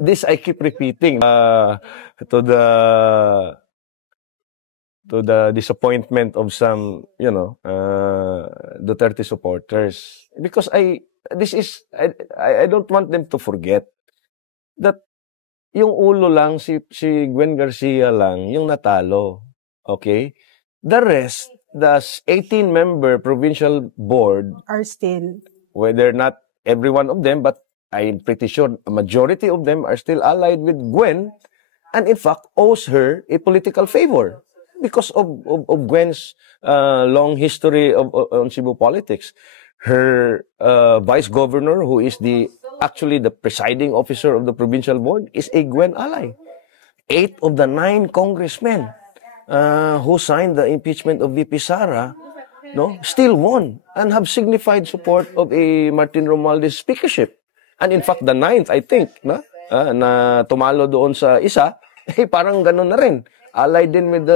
This I keep repeating to to the disappointment of some, Duterte supporters. Because I don't want them to forget that yung ulo lang, si Gwen Garcia lang, yung natalo. Okay? The rest, the 18-member provincial board, Are still. whether not every one of them, but I'm pretty sure a majority of them are still allied with Gwen, and in fact owes her a political favor because of Gwen's long history on Cebu politics. Her vice governor, who is actually the presiding officer of the provincial board, is a Gwen ally. 8 of the 9 congressmen who signed the impeachment of VP Sara, still won and have signified support of a Martin Romualdez speakership. And in fact, the 9th, I think, na tumalo doon sa isa, parang ganun na rin. Allied din with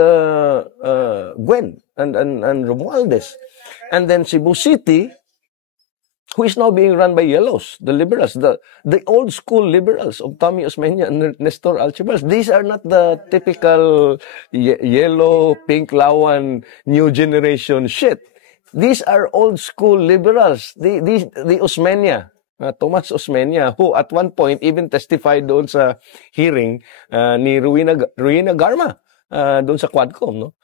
Gwen and Romualdez. And then Cebu City, who is now being run by Yellows, the liberals, the old school liberals of Tommy Osmeña and Nestor Alcibales. These are not the typical yellow, pink, lawan, new generation shit. These are old school liberals, the Osmeña, Tomas Osmeña, who at one point even testified doon sa hearing ni Ruina Garma doon sa Quadcom, no?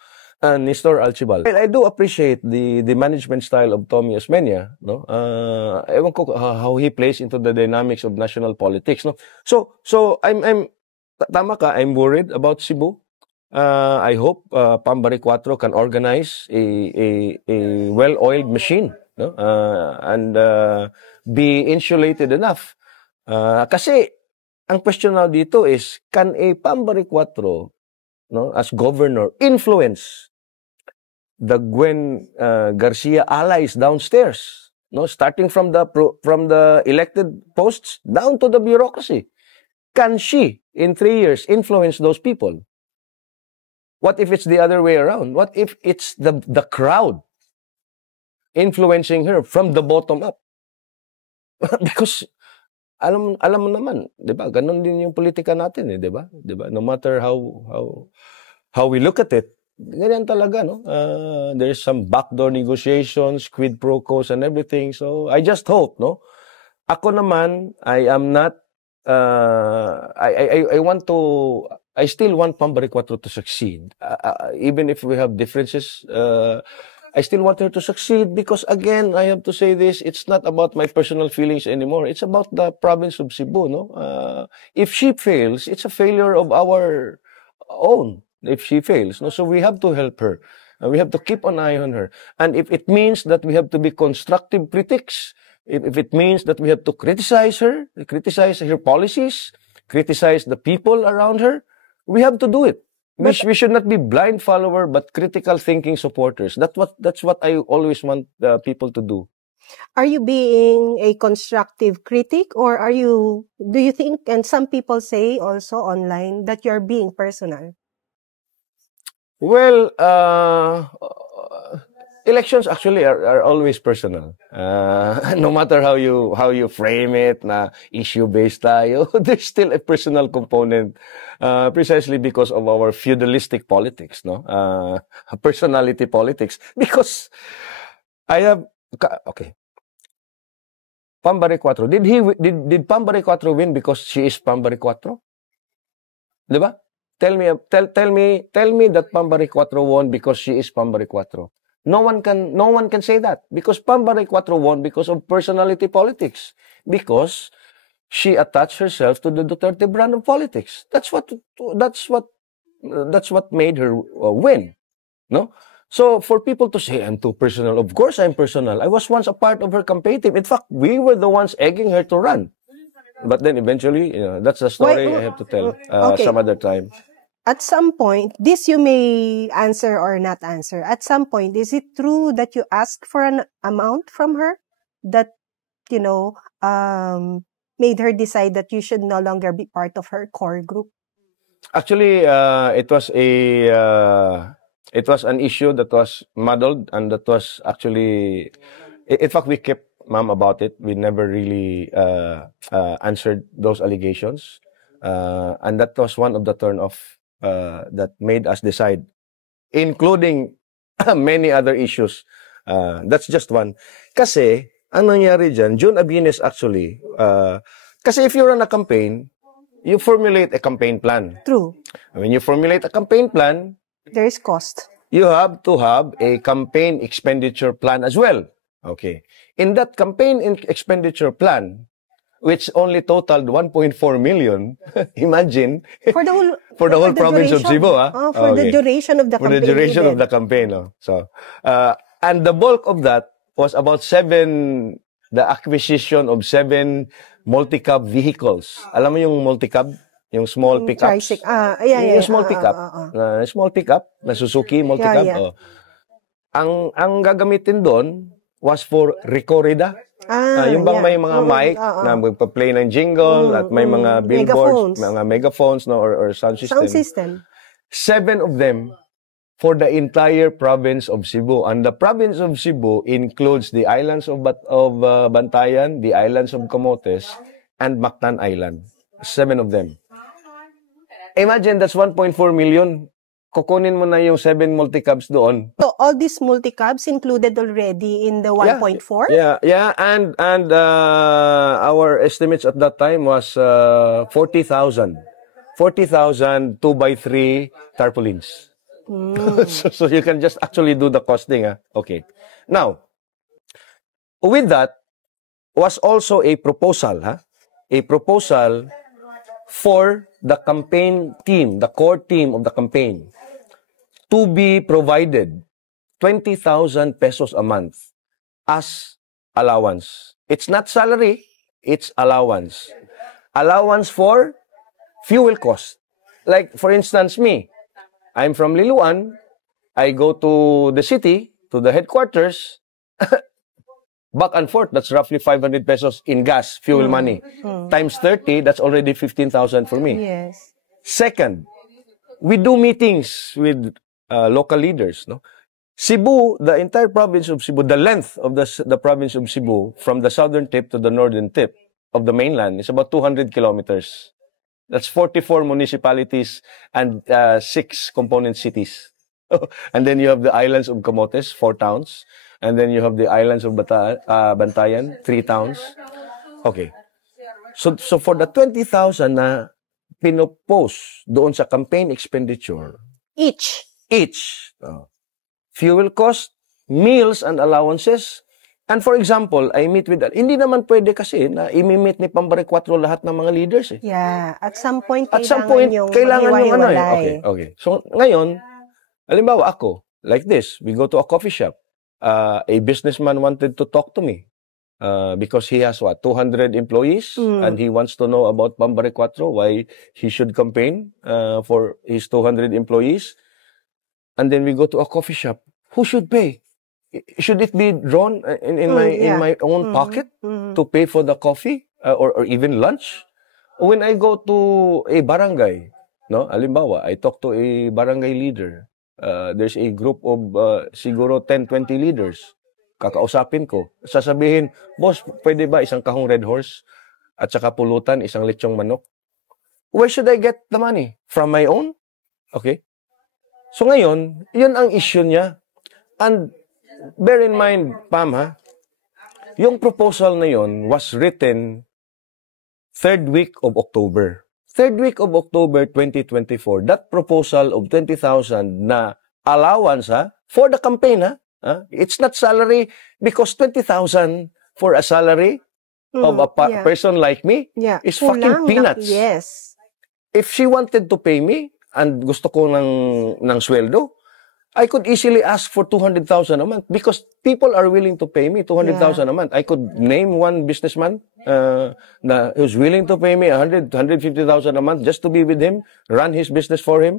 Nestor Alcibal. Well, I do appreciate the management style of Tommy Osmeña, no? Ewan ko how he plays into the dynamics of national politics, no? So tama ka, I'm worried about Cebu. I hope Pambari 4 can organize a well-oiled machine, no? And be insulated enough. Kasi ang question now dito is, can a Pambari 4, no, as governor, influence the Gwen Garcia allies downstairs, no, starting from the elected posts down to the bureaucracy? Can she, in 3 years, influence those people? What if it's the other way around? What if it's the crowd influencing her from the bottom up? Because alam mo naman, 'di ba? Ganun din yung politika natin, 'di ba? 'Di ba? No matter how we look at it, ganyan talaga, no? There's some backdoor negotiations, quid pro quos and everything. So I just hope, no? Ako naman, I am not I still want Pambari 4 to succeed. Even if we have differences, I still want her to succeed because, again, I have to say this, it's not about my personal feelings anymore. It's about the province of Cebu, no? If she fails, it's a failure of our own, if she fails, no? So we have to help her. We have to keep an eye on her. And if it means that we have to be constructive critics, if it means that we have to criticize her policies, criticize the people around her, we have to do it. We should not be blind follower, but critical thinking supporters. That's what I always want people to do. Are you being a constructive critic, or do you think, and some people say also online, that you're being personal? Well, elections actually are always personal. No matter how you frame it, na issue-based tayo, there's still a personal component, precisely because of our feudalistic politics, no? Personality politics. Because okay. Pambari 4. Did Pambari 4 win because she is Pambari 4? Diba? Tell me that Pambari 4 won because she is Pambari 4. No one can say that, because Pambari 4 won because of personality politics, because she attached herself to the Duterte brand of politics. That's what made her win, no? So for people to say I'm too personal, of course I'm personal. I was once a part of her campaign team. In fact, we were the ones egging her to run. But then eventually, that's a story I have to tell some other time. At some point, this you may answer or not answer. At some point, is it true that you asked for an amount from her that, made her decide that you should no longer be part of her core group? Actually, it was an issue that was muddled, and that was actually, in fact, we kept mum about it. We never really answered those allegations, and that was one of the turn-off that made us decide including many other issues. That's just one. Kasi, ang nangyari dyan, June Abines actually, kasi if you run a campaign, you formulate a campaign plan. True. When you formulate a campaign plan, There is cost. you have to have a campaign expenditure plan as well. Okay. In that campaign expenditure plan, which only totaled 1.4 million, imagine, For the whole, for the whole province of duration. Cebu, For the duration of the for campaign. the duration of needed. the campaign. So, and the bulk of that was about the acquisition of 7 multi-cab vehicles. Alam mo yung multi-cab? Yung small pickups? Yung small pickup. Small pickup, na Suzuki multi-cab. Yeah. Ang gagamitin doon was for recorrida. Yung bang may mga mic na magpa-play ng jingle at may mga billboards, mga megaphones no, or sound system. Sound system. 7 of them for the entire province of Cebu. And the province of Cebu includes the islands of Bantayan, the islands of Camotes, and Mactan Island. 7 of them. Imagine, that's 1.4 million. Kukunin mo na yung 7 multi-cabs doon. So all these multi-cabs included already in the 1.4? Yeah, and our estimates at that time was 40,000 2x3 tarpaulins. so you can just actually do the costing. Okay. Now, with that was also a proposal, a proposal for the campaign team, the core team of the campaign, to be provided 20,000 pesos a month as allowance. It's not salary, it's allowance. Allowance for fuel cost. Like, for instance, me, I'm from Liloan, I go to the city, to the headquarters, back and forth, that's roughly 500 pesos in gas, fuel money. Times 30, that's already 15,000 for me. Yes. Second, we do meetings with local leaders. No? Cebu, the entire province of Cebu, the length of the province of Cebu, from the southern tip to the northern tip of the mainland, is about 200 kilometers. That's 44 municipalities and 6 component cities. And then you have the islands of Camotes, 4 towns. And then you have the islands of Bantayan, 3 towns. Okay. So for the 20,000 na pinopose doon sa campaign expenditure, Each. Fuel cost, meals and allowances. And for example, I meet with hindi naman pwede kasi na i-meet ni Pambare 4 lahat ng mga leaders eh. Yeah. At some point, kailangan yung ano eh. Okay. So ngayon, halimbawa ako, like this, we go to a coffee shop. A businessman wanted to talk to me because he has 200 employees and he wants to know about Pambare 4, why he should campaign for his 200 employees. And then we go to a coffee shop. Who should pay? Should it be drawn in my own pocket to pay for the coffee or even lunch? When I go to a barangay, no, halimbawa, I talk to a barangay leader. There's a group of siguro 10-20 leaders. Kakausapin ko. Sasabihin, boss, pwede ba isang kahong Red Horse at saka pulutan, isang lechong manok? Where should I get the money? From my own? Okay. So ngayon, yun ang issue niya. And bear in mind, Pam, yung proposal na yun was written 3rd week of October. 3rd week of October 2024, that proposal of 20,000 na allowance for the campaign, it's not salary because 20,000 for a salary of a person like me is fucking peanuts. Yes. If she wanted to pay me and gusto ko ng sweldo, I could easily ask for 200,000 a month because people are willing to pay me 200,000 a month. I could name one businessman who's willing to pay me 150,000 a month just to be with him, run his business for him.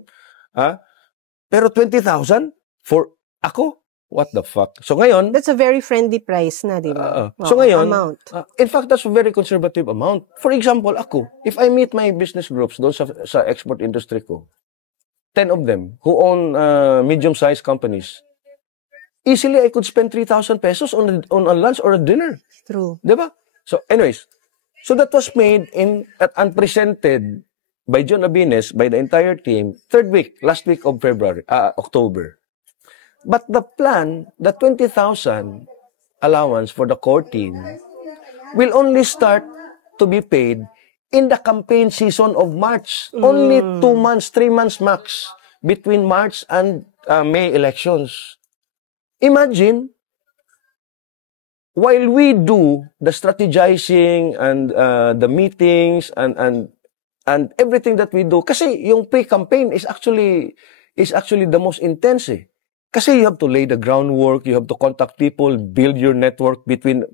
Pero 20,000 for ako? What the fuck? So ngayon, that's a very friendly price na, di ba? So ngayon, amount. In fact, that's a very conservative amount. For example, ako, if I meet my business groups doon sa export industry ko, 10 of them who own medium-sized companies, easily I could spend 3,000 pesos on a lunch or a dinner. True. Diba? So anyways, so that was made and presented by John Abines, by the entire team, 3rd week, last week of October. But the plan, the 20,000 allowance for the core team will only start to be paid in the campaign season of March. Only 2 months, 3 months max between March and May elections. Imagine, while we do the strategizing and the meetings and everything that we do, kasi yung pre-campaign is actually the most intense eh. Kasi you have to lay the groundwork, you have to contact people, build your network between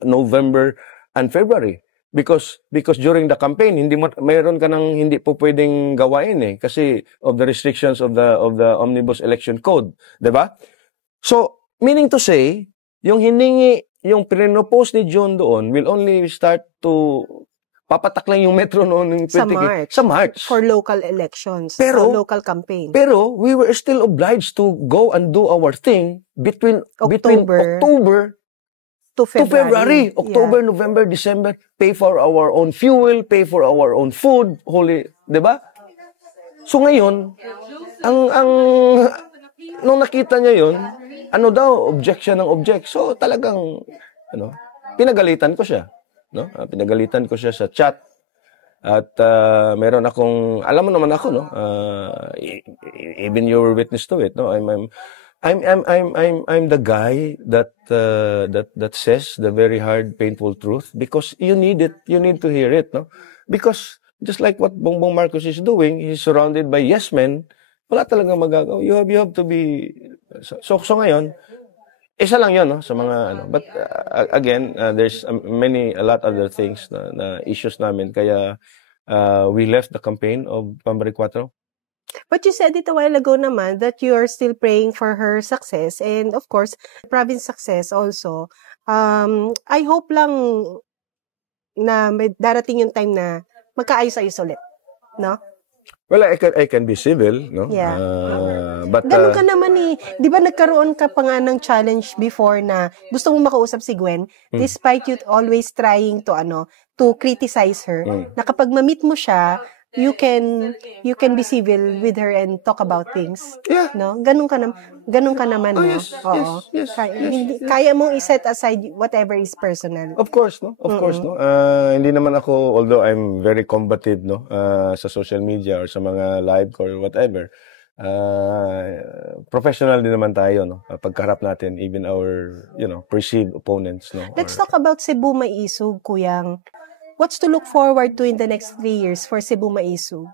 November and February. Because during the campaign, mayroon ka nang hindi po pwedeng gawain eh kasi of the restrictions of the Omnibus Election Code, 'di ba? So, meaning to say, yung pinopose ni John doon will only start to papatak lang yung Metro noon sa March. For local elections. Pero, local campaign. Pero, we were still obliged to go and do our thing between October to February. October, November, December. Pay for our own fuel, pay for our own food. Diba? So ngayon, nung nakita niya yun, objection ng object. So talagang, pinagalitan ko siya. No? Pinagalitan ko siya sa chat at meron akong alam mo naman ako even you were witness to it, no? I'm the guy that says the very hard, painful truth because you need to hear it, no? Because just like what Bongbong Marcos is doing, he's surrounded by yes men. Wala talagang magagawa. You have to be so ngayon. Isa lang 'yon, no, sa mga but again, there's a lot other things na issues namin kaya we left the campaign of Pambari 4. But you said it a while ago naman that you are still praying for her success and of course, province success also. I hope lang na may darating yung time na magkaayos-ayos ulit, no? Well, I can be civil, no? Yeah. But ganun ka naman eh. Di ba nagkaroon ka pa nga ng challenge before na gusto mong makausap si Gwen despite you always trying to criticize her. Na kapag ma-meet mo siya, you can be civil with her and talk about things. Yeah. No? Ganun ka naman, no? Yes, Oo. yes. Kaya mong i-set aside whatever is personal. Of course, no? Of course, no? Hindi naman ako, although I'm very combative, no? Sa social media or sa mga live or whatever. Professional din naman tayo, no? Pagkaharap natin, even our, perceived opponents, no? Let's talk about Cebu Maisog, Kuyang. What's to look forward to in the next 3 years for Cebu Maisog?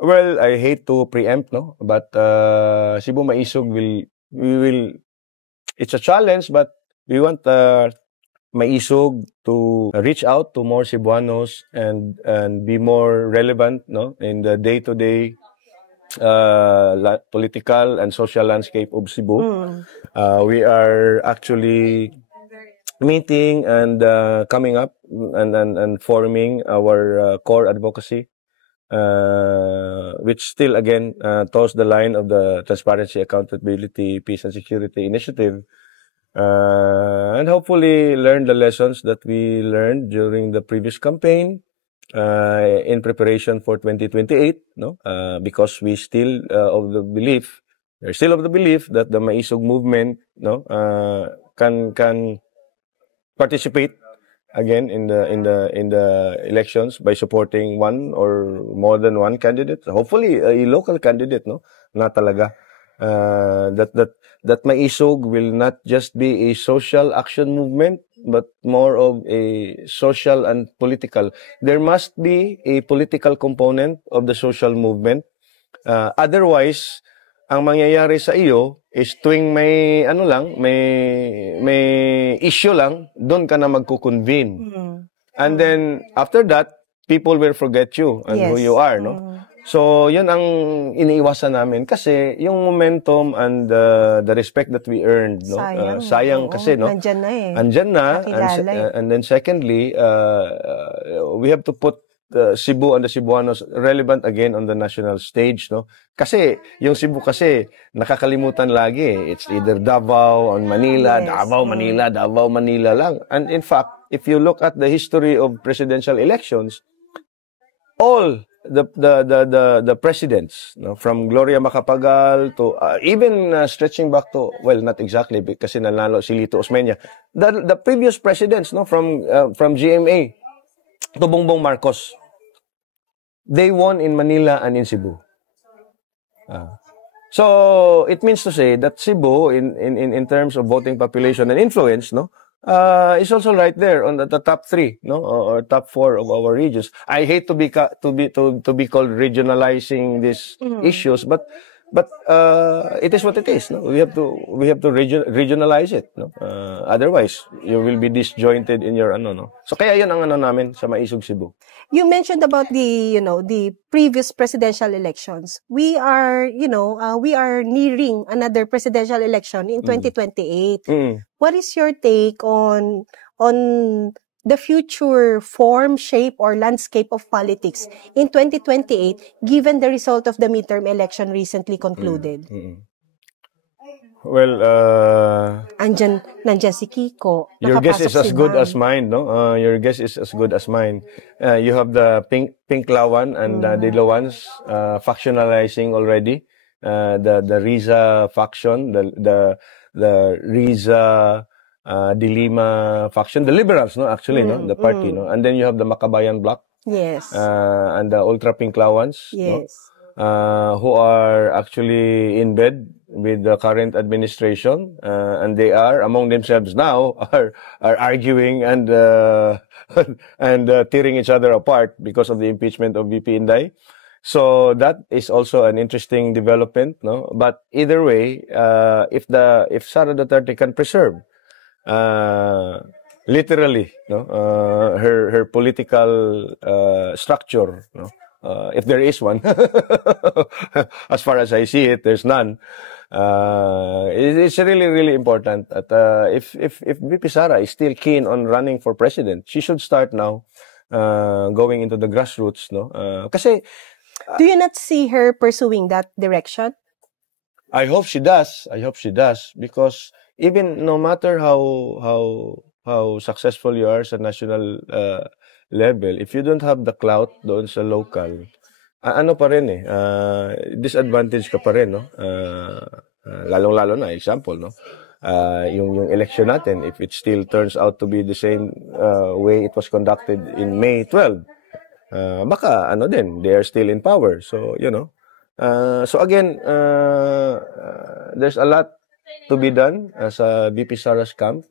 Well, I hate to preempt, no? But Cebu Maisog it's a challenge, but we want Maisog to reach out to more Cebuanos and be more relevant, no? In the day-to-day political and social landscape of Cebu. We are actually meeting and coming up and forming our core advocacy, which still again toes the line of the Transparency, Accountability, Peace and Security Initiative, and hopefully learn the lessons that we learned during the previous campaign in preparation for 2028, no? Because we still of the belief that the Maisog movement, no, can participate again in the elections by supporting one or more than one candidate. Hopefully a local candidate, no, na talaga that Maisog will not just be a social action movement but more of a social and political. There must be a political component of the social movement. Otherwise, ang mangyayari sa iyo is tuwing may may issue lang, doon ka na magko-convene. And then after that, people will forget you and who you are, no? So, yun ang iniiwasan namin kasi yung momentum and the respect that we earned, no? Sayang kasi, no? Nandyan na eh. Andyan na. And then secondly, we have to put Cebu and the Cebuanos relevant again on the national stage, no? Kasi yung Cebu kasi nakakalimutan lagi. It's either Davao and Manila, Davao, Manila lang. And in fact, if you look at the history of presidential elections, all the presidents, no, from Gloria Macapagal to even stretching back to, well, not exactly kasi nanalo si Lito Osmeña, the previous presidents, no, from GMA to Bongbong Marcos, they won in Manila and in Cebu. So it means to say that Cebu, in terms of voting population and influence, no, is also right there on the top 3, no, or top 4 of our regions. I hate to be called regionalizing these issues, but it is what it is. No, we have to regionalize it. No, otherwise you will be disjointed in your no. So kaya yun ang namin sa Maisog Cebu. You mentioned about the previous presidential elections. We are nearing another presidential election in 2028. What is your take on the future form, shape, or landscape of politics in 2028, given the result of the midterm election recently concluded? Well, nandyan si Kiko. Your guess is as good as mine. mine, no? Your guess is as good as mine. You have the Pink Lawan and the Lawans factionalizing already. The Riza faction, the Riza De Lima faction, the liberals, no? Actually, no, the party, no. And then you have the Makabayan Bloc. Yes. And the Ultra Pink Lawans. Yes. No? Who are actually in bed with the current administration, and they are among themselves now are arguing and tearing each other apart because of the impeachment of VP Inday. So that is also an interesting development, no? But either way, if Sara Duterte can preserve literally, no, her political structure, no, if there is one, as far as I see it, there's none. It's really, really important that if VP Sara is still keen on running for president, she should start now going into the grassroots, no? Kasi do you not see her pursuing that direction? I hope she does. Because even no matter how successful you are sa national level, if you don't have the clout doon sa local, ano pa rin disadvantage ka pa rin, no? Lalong-lalo na, example, no? Yung election natin, if it still turns out to be the same way it was conducted in May 12, baka they are still in power. So, so again, there's a lot to be done sa VP Sara's camp.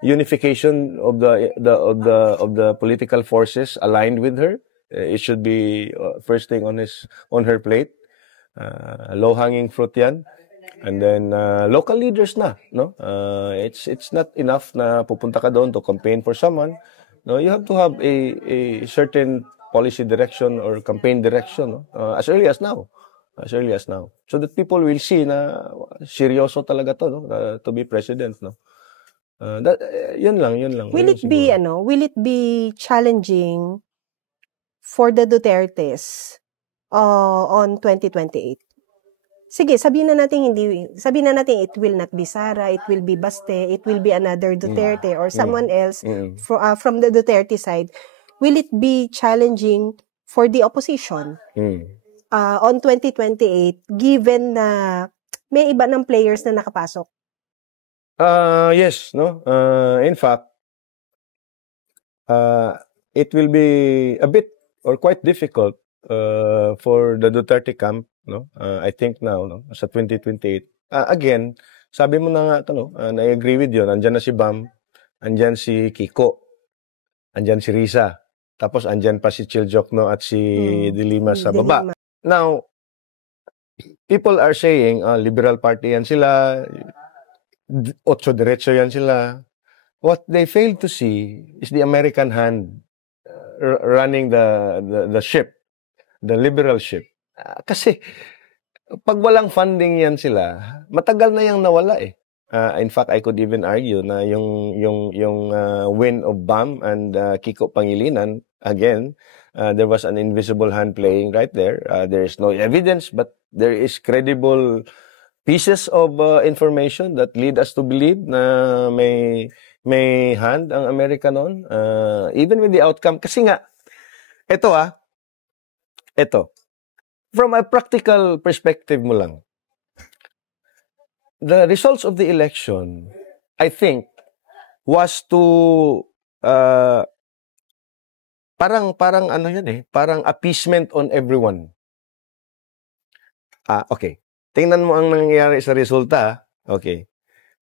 Unification of the political forces aligned with her. It should be first thing on her plate. Low-hanging fruit yan. And then local leaders na, no? It's not enough na pupunta ka doon to campaign for someone. No, you have to have a certain policy direction or campaign direction, no? As early as now, so that people will see na seryoso talaga to, no? To be president, no? Yun lang. Will it be challenging for the Dutertes on 2028? Sige, sabihin na natin it will not be Sara, it will be Baste, it will be another Duterte or someone else from the Duterte side. Will it be challenging for the opposition on 2028 given na may iba ng players na nakapasok? Yes, no. In fact, it will be a bit or quite difficult for the Duterte camp, no. I think now, no, sa 2028. Again, sabi mo na nga ito, no, I agree with you. Andyan na si Bam, andyan si Kiko, andyan si Riza, tapos andyan pa si Chiljokno at si De Lima sa baba. Now, people are saying, liberal party yan sila, Ocho Derecho yan sila. What they fail to see is the American hand running the ship, the liberal ship. Kasi pag walang funding yan sila, matagal na yang nawala eh. In fact, I could even argue na yung win of Bam and Kiko Pangilinan, again, there was an invisible hand playing right there. There is no evidence, but there is credible pieces of information that lead us to believe na may hand ang Amerika noon, even with the outcome. Kasi nga, ito Ito, from a practical perspective mo lang, the results of the election, I think, was to parang ano yun parang appeasement on everyone. Okay. Tingnan mo ang nangyayari sa resulta. Okay.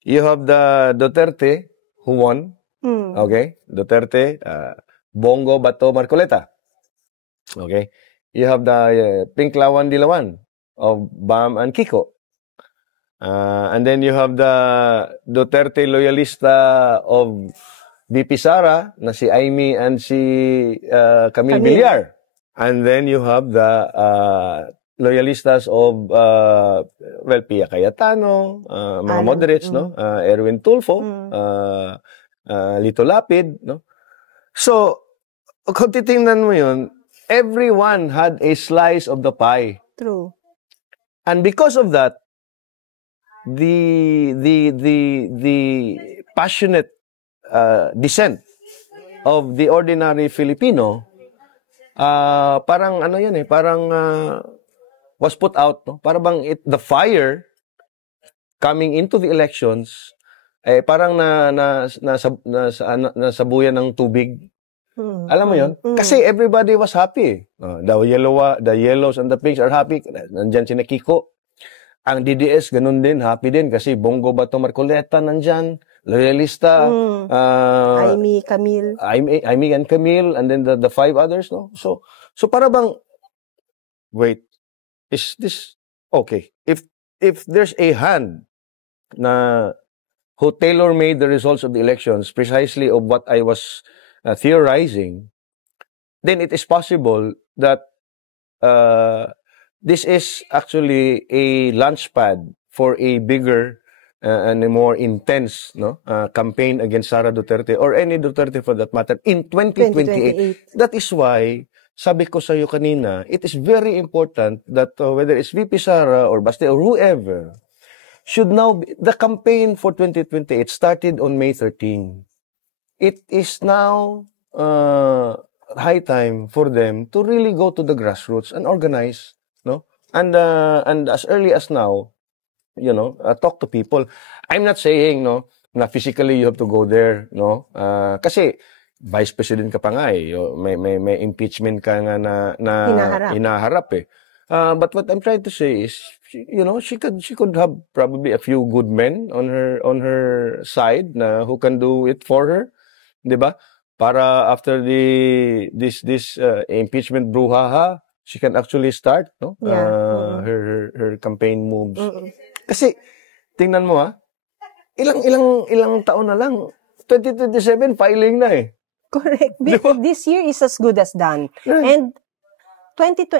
You have the Duterte who won. Okay. Duterte, Bongo, Bato, Marcoleta. Okay. You have the Pinklawan Dilawan of Bam and Kiko. And then you have the Duterte loyalista of VP Sara na si Amy and si Camille Villar. And then you have the loyalistas of Pia Cayetano, mga moderates, no? Erwin Tulfo, Lito Lapid, no? So, kung titingnan mo yun, everyone had a slice of the pie. True. And because of that, the passionate dissent of the ordinary Filipino, parang ano yan parang was put out, no? Para bang the fire coming into the elections, parang nasabuyan ng tubig. Alam mo yun? Kasi everybody was happy. The yellows and the pinks are happy. Nandyan si Kiko. Ang DDS, ganun din, happy din kasi Bongo Bato Marcoleta nandyan, loyalista, Amy, Camille. Amy and Camille, and then the five others, no? So para bang, wait, is this okay? If there's a hand na who tailor-made the results of the elections precisely of what I was theorizing, then it is possible that this is actually a launchpad for a bigger and a more intense campaign against Sara Duterte or any Duterte for that matter in 2028. That is why, sabi ko sa iyo kanina, it is very important that whether it's VP Sara or Baste or whoever, should now be, the campaign for 2028 started on May 13. It is now high time for them to really go to the grassroots and organize, no? And as early as now, talk to people. I'm not saying, no, na physically you have to go there, no? Kasi vice president ka pa nga may impeachment ka nga na hinaharap But what I'm trying to say is, she could have probably a few good men on her side na who can do it for her, 'di ba? Para after this impeachment brouhaha, she can actually start, no? Her campaign moves. Kasi tingnan mo ilang taon na lang, 2027 filing na Correct. Diba? This year is as good as done. Right. And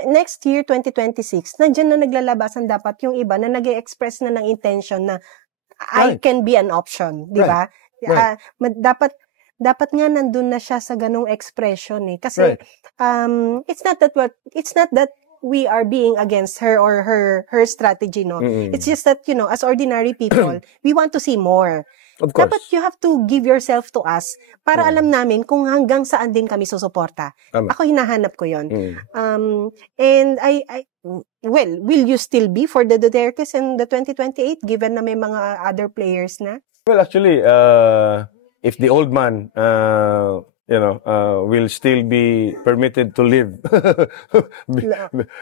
next year 2026, nandiyan na naglalabasan dapat yung iba na nag-express na ng intention na I can be an option, 'di ba? Right. Dapat nga nandun na siya sa ganung expression kasi it's not that we are being against her or her strategy, no. It's just that as ordinary people we want to see more. Of course. Dapat you have to give yourself to us para alam namin kung hanggang saan din kami susuporta. Ako hinahanap ko 'yon. And will you still be for the Dutertes in the 2028 given na may mga other players na? Well, actually, if the old man, will still be permitted to live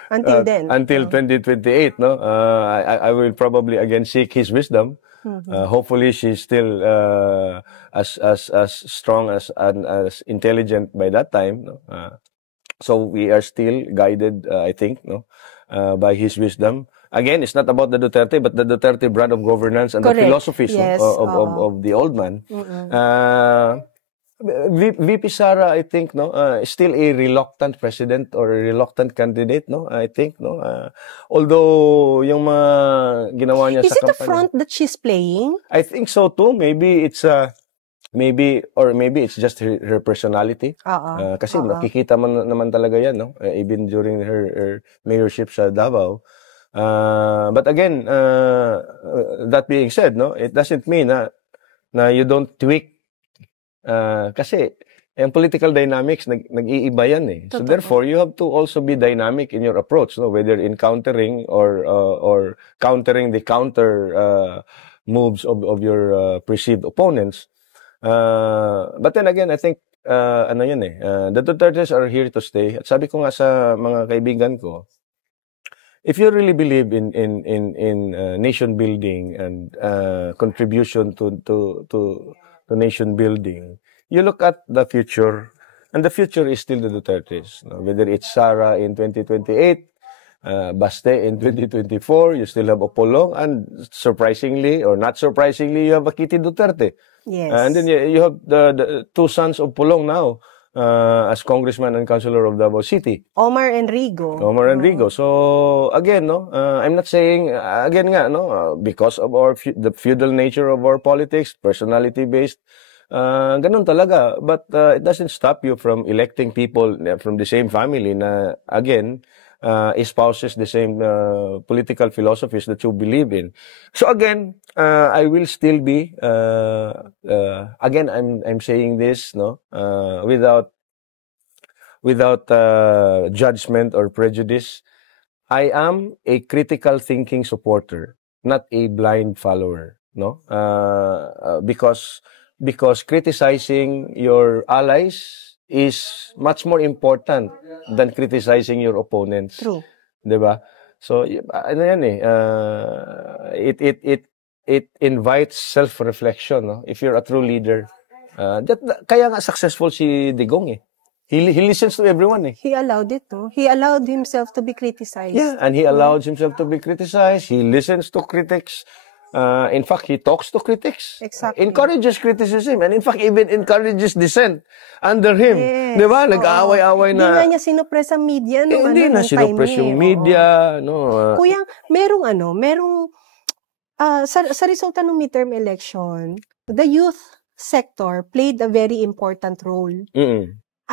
until then, until 2028, no, I will probably again seek his wisdom. Hopefully, she's still as strong as intelligent by that time. No? So we are still guided, I think, no, by his wisdom. Again, it's not about the Duterte, but the Duterte brand of governance and Correct. The philosophies Yes. of the old man. VP Sara, I think, no, is still a reluctant president or a reluctant candidate, no, I think, no. Although yung mga ginawa niya is sa it kampanya, a front that she's playing? I think so too. Maybe it's maybe it's just her personality. Kasi nakikita man naman talaga yan, no, even during her mayorship sa Davao. But again, that being said, no, it doesn't mean na you don't tweak. Kasi Ang political dynamics, nag-iiba yan eh. So Totoo. therefore, you have to also be dynamic in your approach, no? Whether in countering or countering the counter moves of your perceived opponents. But then again, I think, ano yun eh, the Dutertes are here to stay. At sabi ko nga sa mga kaibigan ko, if you really believe in nation building and contribution to nation building, you look at the future, and the future is still the Dutertes. No? Whether it's Sara in 2028, Baste in 2024, you still have Opolong, and surprisingly or not surprisingly, you have Kitty Duterte. Yes. And then you have the two sons of Pulong now as congressman and councilor of Davao City. Omar Enrigo. So again, no, I'm not saying again nga, no, because of the feudal nature of our politics, personality based. Ganun talaga, but it doesn't stop you from electing people from the same family na again espouses the same political philosophies that you believe in. So again, I will still be again I'm saying this, no, without judgment or prejudice. I am a critical thinking supporter, not a blind follower, no, because criticizing your allies is much more important than criticizing your opponents. True. Diba? So, ano yan eh, it invites self-reflection, no? If you're a true leader. Kaya nga successful si Digong eh. He listens to everyone eh. He allowed it, no? He allowed himself to be criticized. Yeah, and he allows himself to be criticized. He listens to critics. In fact, he talks to critics. Exactly. Encourages criticism. And in fact, even encourages dissent under him. Yes. Di ba? Nag-aaway-aaway na. Hindi nga niya sinupres ang media. No? Hindi na sinupres yung media. No, Kuya, merong, sa resulta ng midterm election, the youth sector played a very important role.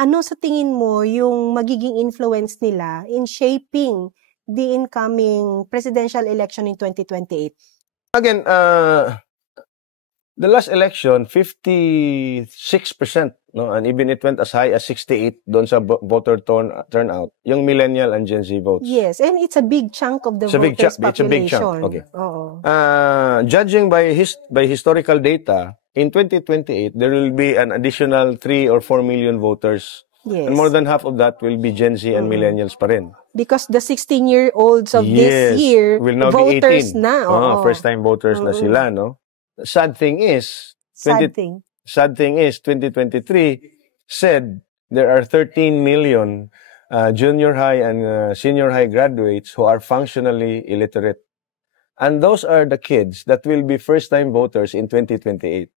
Ano sa tingin mo yung magiging influence nila in shaping the incoming presidential election in 2028? Again, the last election, 56%, no, and even it went as high as 68 doon sa voter turnout, yung millennial and Gen Z votes. Yes, and it's a big chunk of the voters' population. It's a big chunk. Okay. Oo. Judging by historical data, in 2028, there will be an additional 3 or 4 million voters. Yes. And more than half of that will be Gen Z and millennials pa rin. Because the 16-year-olds of this year, will now voters be 18. na. First-time voters na sila, no? Sad thing is, 2023 said there are 13 million junior high and senior high graduates who are functionally illiterate. And those are the kids that will be first-time voters in 2028.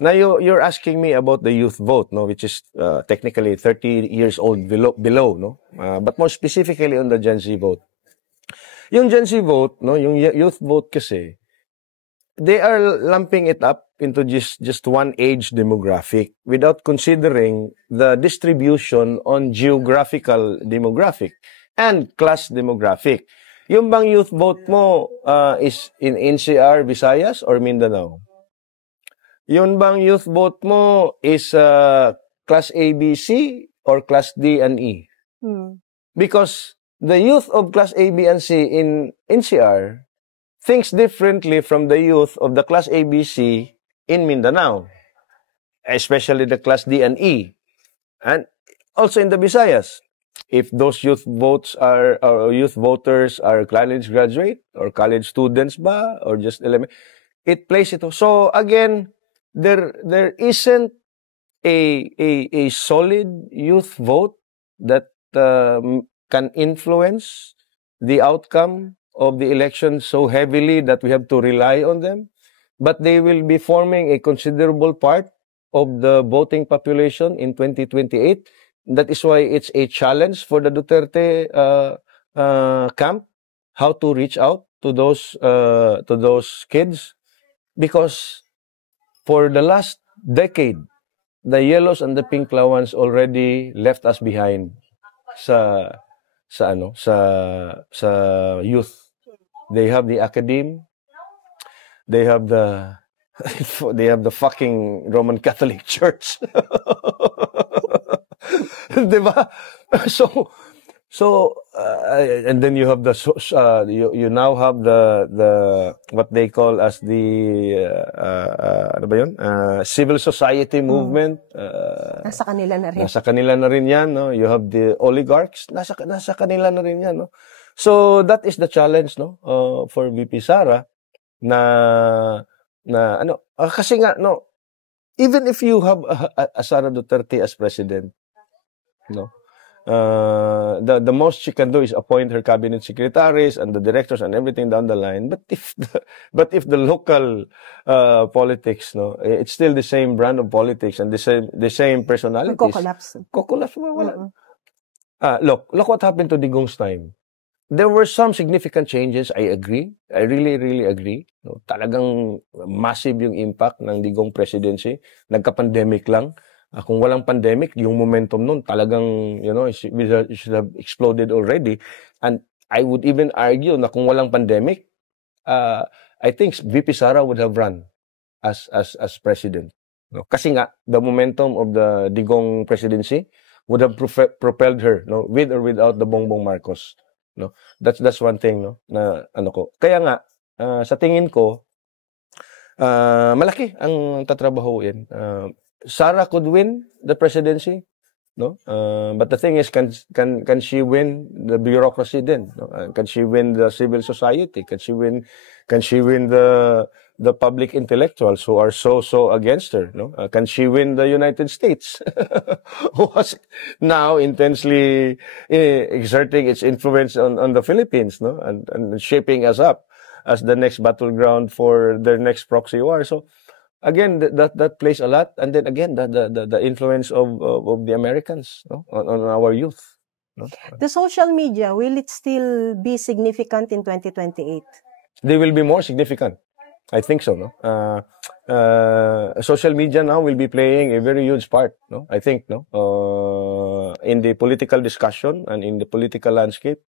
Now, you're asking me about the youth vote, no, which is technically 30 years old below, no? But more specifically on the Gen Z vote. Yung Gen Z vote, no, yung youth vote kasi, they are lumping it up into just one age demographic without considering the distribution on geographical demographic and class demographic. Yung bang youth vote mo is in NCR, Visayas, or Mindanao? Yun bang youth vote mo is class A, B, C or class D and E? Because the youth of class A, B, and C in NCR thinks differently from the youth of the class A, B, C in Mindanao, especially the class D and E. And also in the Visayas, if those youth voters are college graduate or college students ba or just elementary, it plays it. So again, there isn't a solid youth vote that can influence the outcome of the election so heavily that we have to rely on them. But they will be forming a considerable part of the voting population in 2028. That is why it's a challenge for the Duterte camp how to reach out to those kids, because for the last decade, the yellows and the pink lawans already left us behind sa youth. They have the academe. They have the fucking Roman Catholic Church. Diba? So, and then you have you now have the what they call as the ano ba yun? Civil society movement. Nasa kanila na rin. Nasa kanila na rin yan, no? You have the oligarchs, nasa kanila na rin yan, no? So that is the challenge, no? For VP Sara na ano, kasi nga, no, even if you have a Sara Duterte as president, no, the most she can do is appoint her cabinet secretaries and the directors and everything down the line. But if the local politics, no, it's still the same brand of politics and the same personalities. Kokolapse mo, wala. Look what happened to Digong's time. There were some significant changes. I agree. I really, really agree. No, talagang massive yung impact ng Digong presidency. Nagka-pandemic lang. Kung walang pandemic, yung momentum nun talagang, it should have exploded already. And I would even argue na kung walang pandemic, I think VP Sara would have run as president. No? Kasi nga, the momentum of the Digong presidency would have propelled her, no, with or without the Bongbong Marcos. No, that's one thing, no, na ano ko. Kaya nga, sa tingin ko, malaki ang tatrabahuin. Sara could win the presidency, no? But the thing is, can she win the bureaucracy then? No? Can she win the civil society? Can she win the public intellectuals who are so against her? No? Can she win the United States, who was now intensely exerting its influence on the Philippines, no, and shaping us up as the next battleground for their next proxy war? So again, that plays a lot, and then again, the influence of the Americans, no, on our youth. No? The social media, will it still be significant in 2028? They will be more significant. I think so, no? Social media now will be playing a very huge part, no? I think, no? In the political discussion and in the political landscape,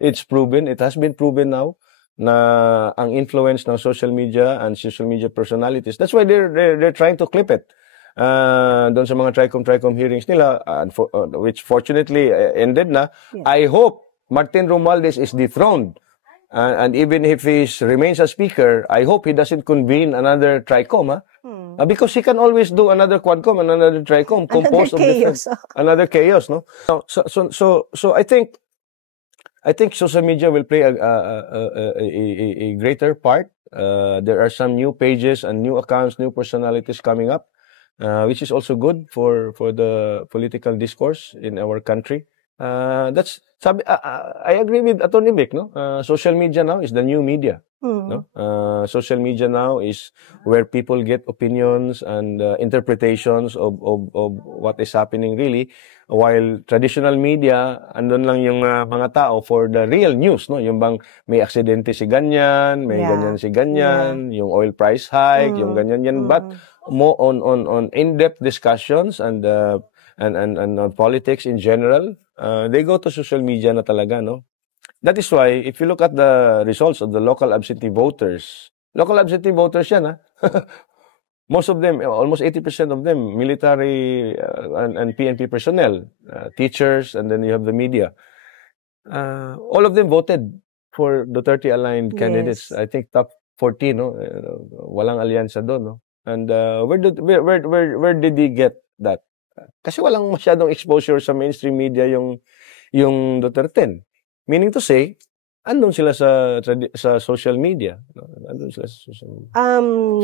it has been proven now na ang influence ng social media and social media personalities. That's why they're trying to clip it. Doon sa mga TRICOM hearings nila, which fortunately ended na. Yes. I hope Martin Romualdez is dethroned. And even if he remains a speaker, I hope he doesn't convene another TRICOM, because he can always do another Quadcom and another TRICOM composed of different, another chaos, no? So I think social media will play a greater part. There are some new pages and new accounts, new personalities coming up, which is also good for the political discourse in our country. I agree with Atty. Vic, no? Social media now is the new media. No? Social media now is where people get opinions and interpretations of what is happening really, while traditional media, andun lang yung mga tao for the real news, no? Yung bang may aksidente si ganyan, may ganyan si ganyan, yung oil price hike, yung ganyan yan, but more on in-depth discussions and on politics in general, they go to social media na talaga, no? That is why, if you look at the results of the local absentee voters yan, ha? Most of them, almost 80% of them, military and PNP personnel, teachers, and then you have the media. All of them voted for Duterte-aligned candidates. I think top 14, no? Walang alyansa doon, no? And where did they get that? Kasi walang masyadong exposure sa mainstream media yung Duterte. Meaning to say, andun sila sa social media. Andun sila sa social media.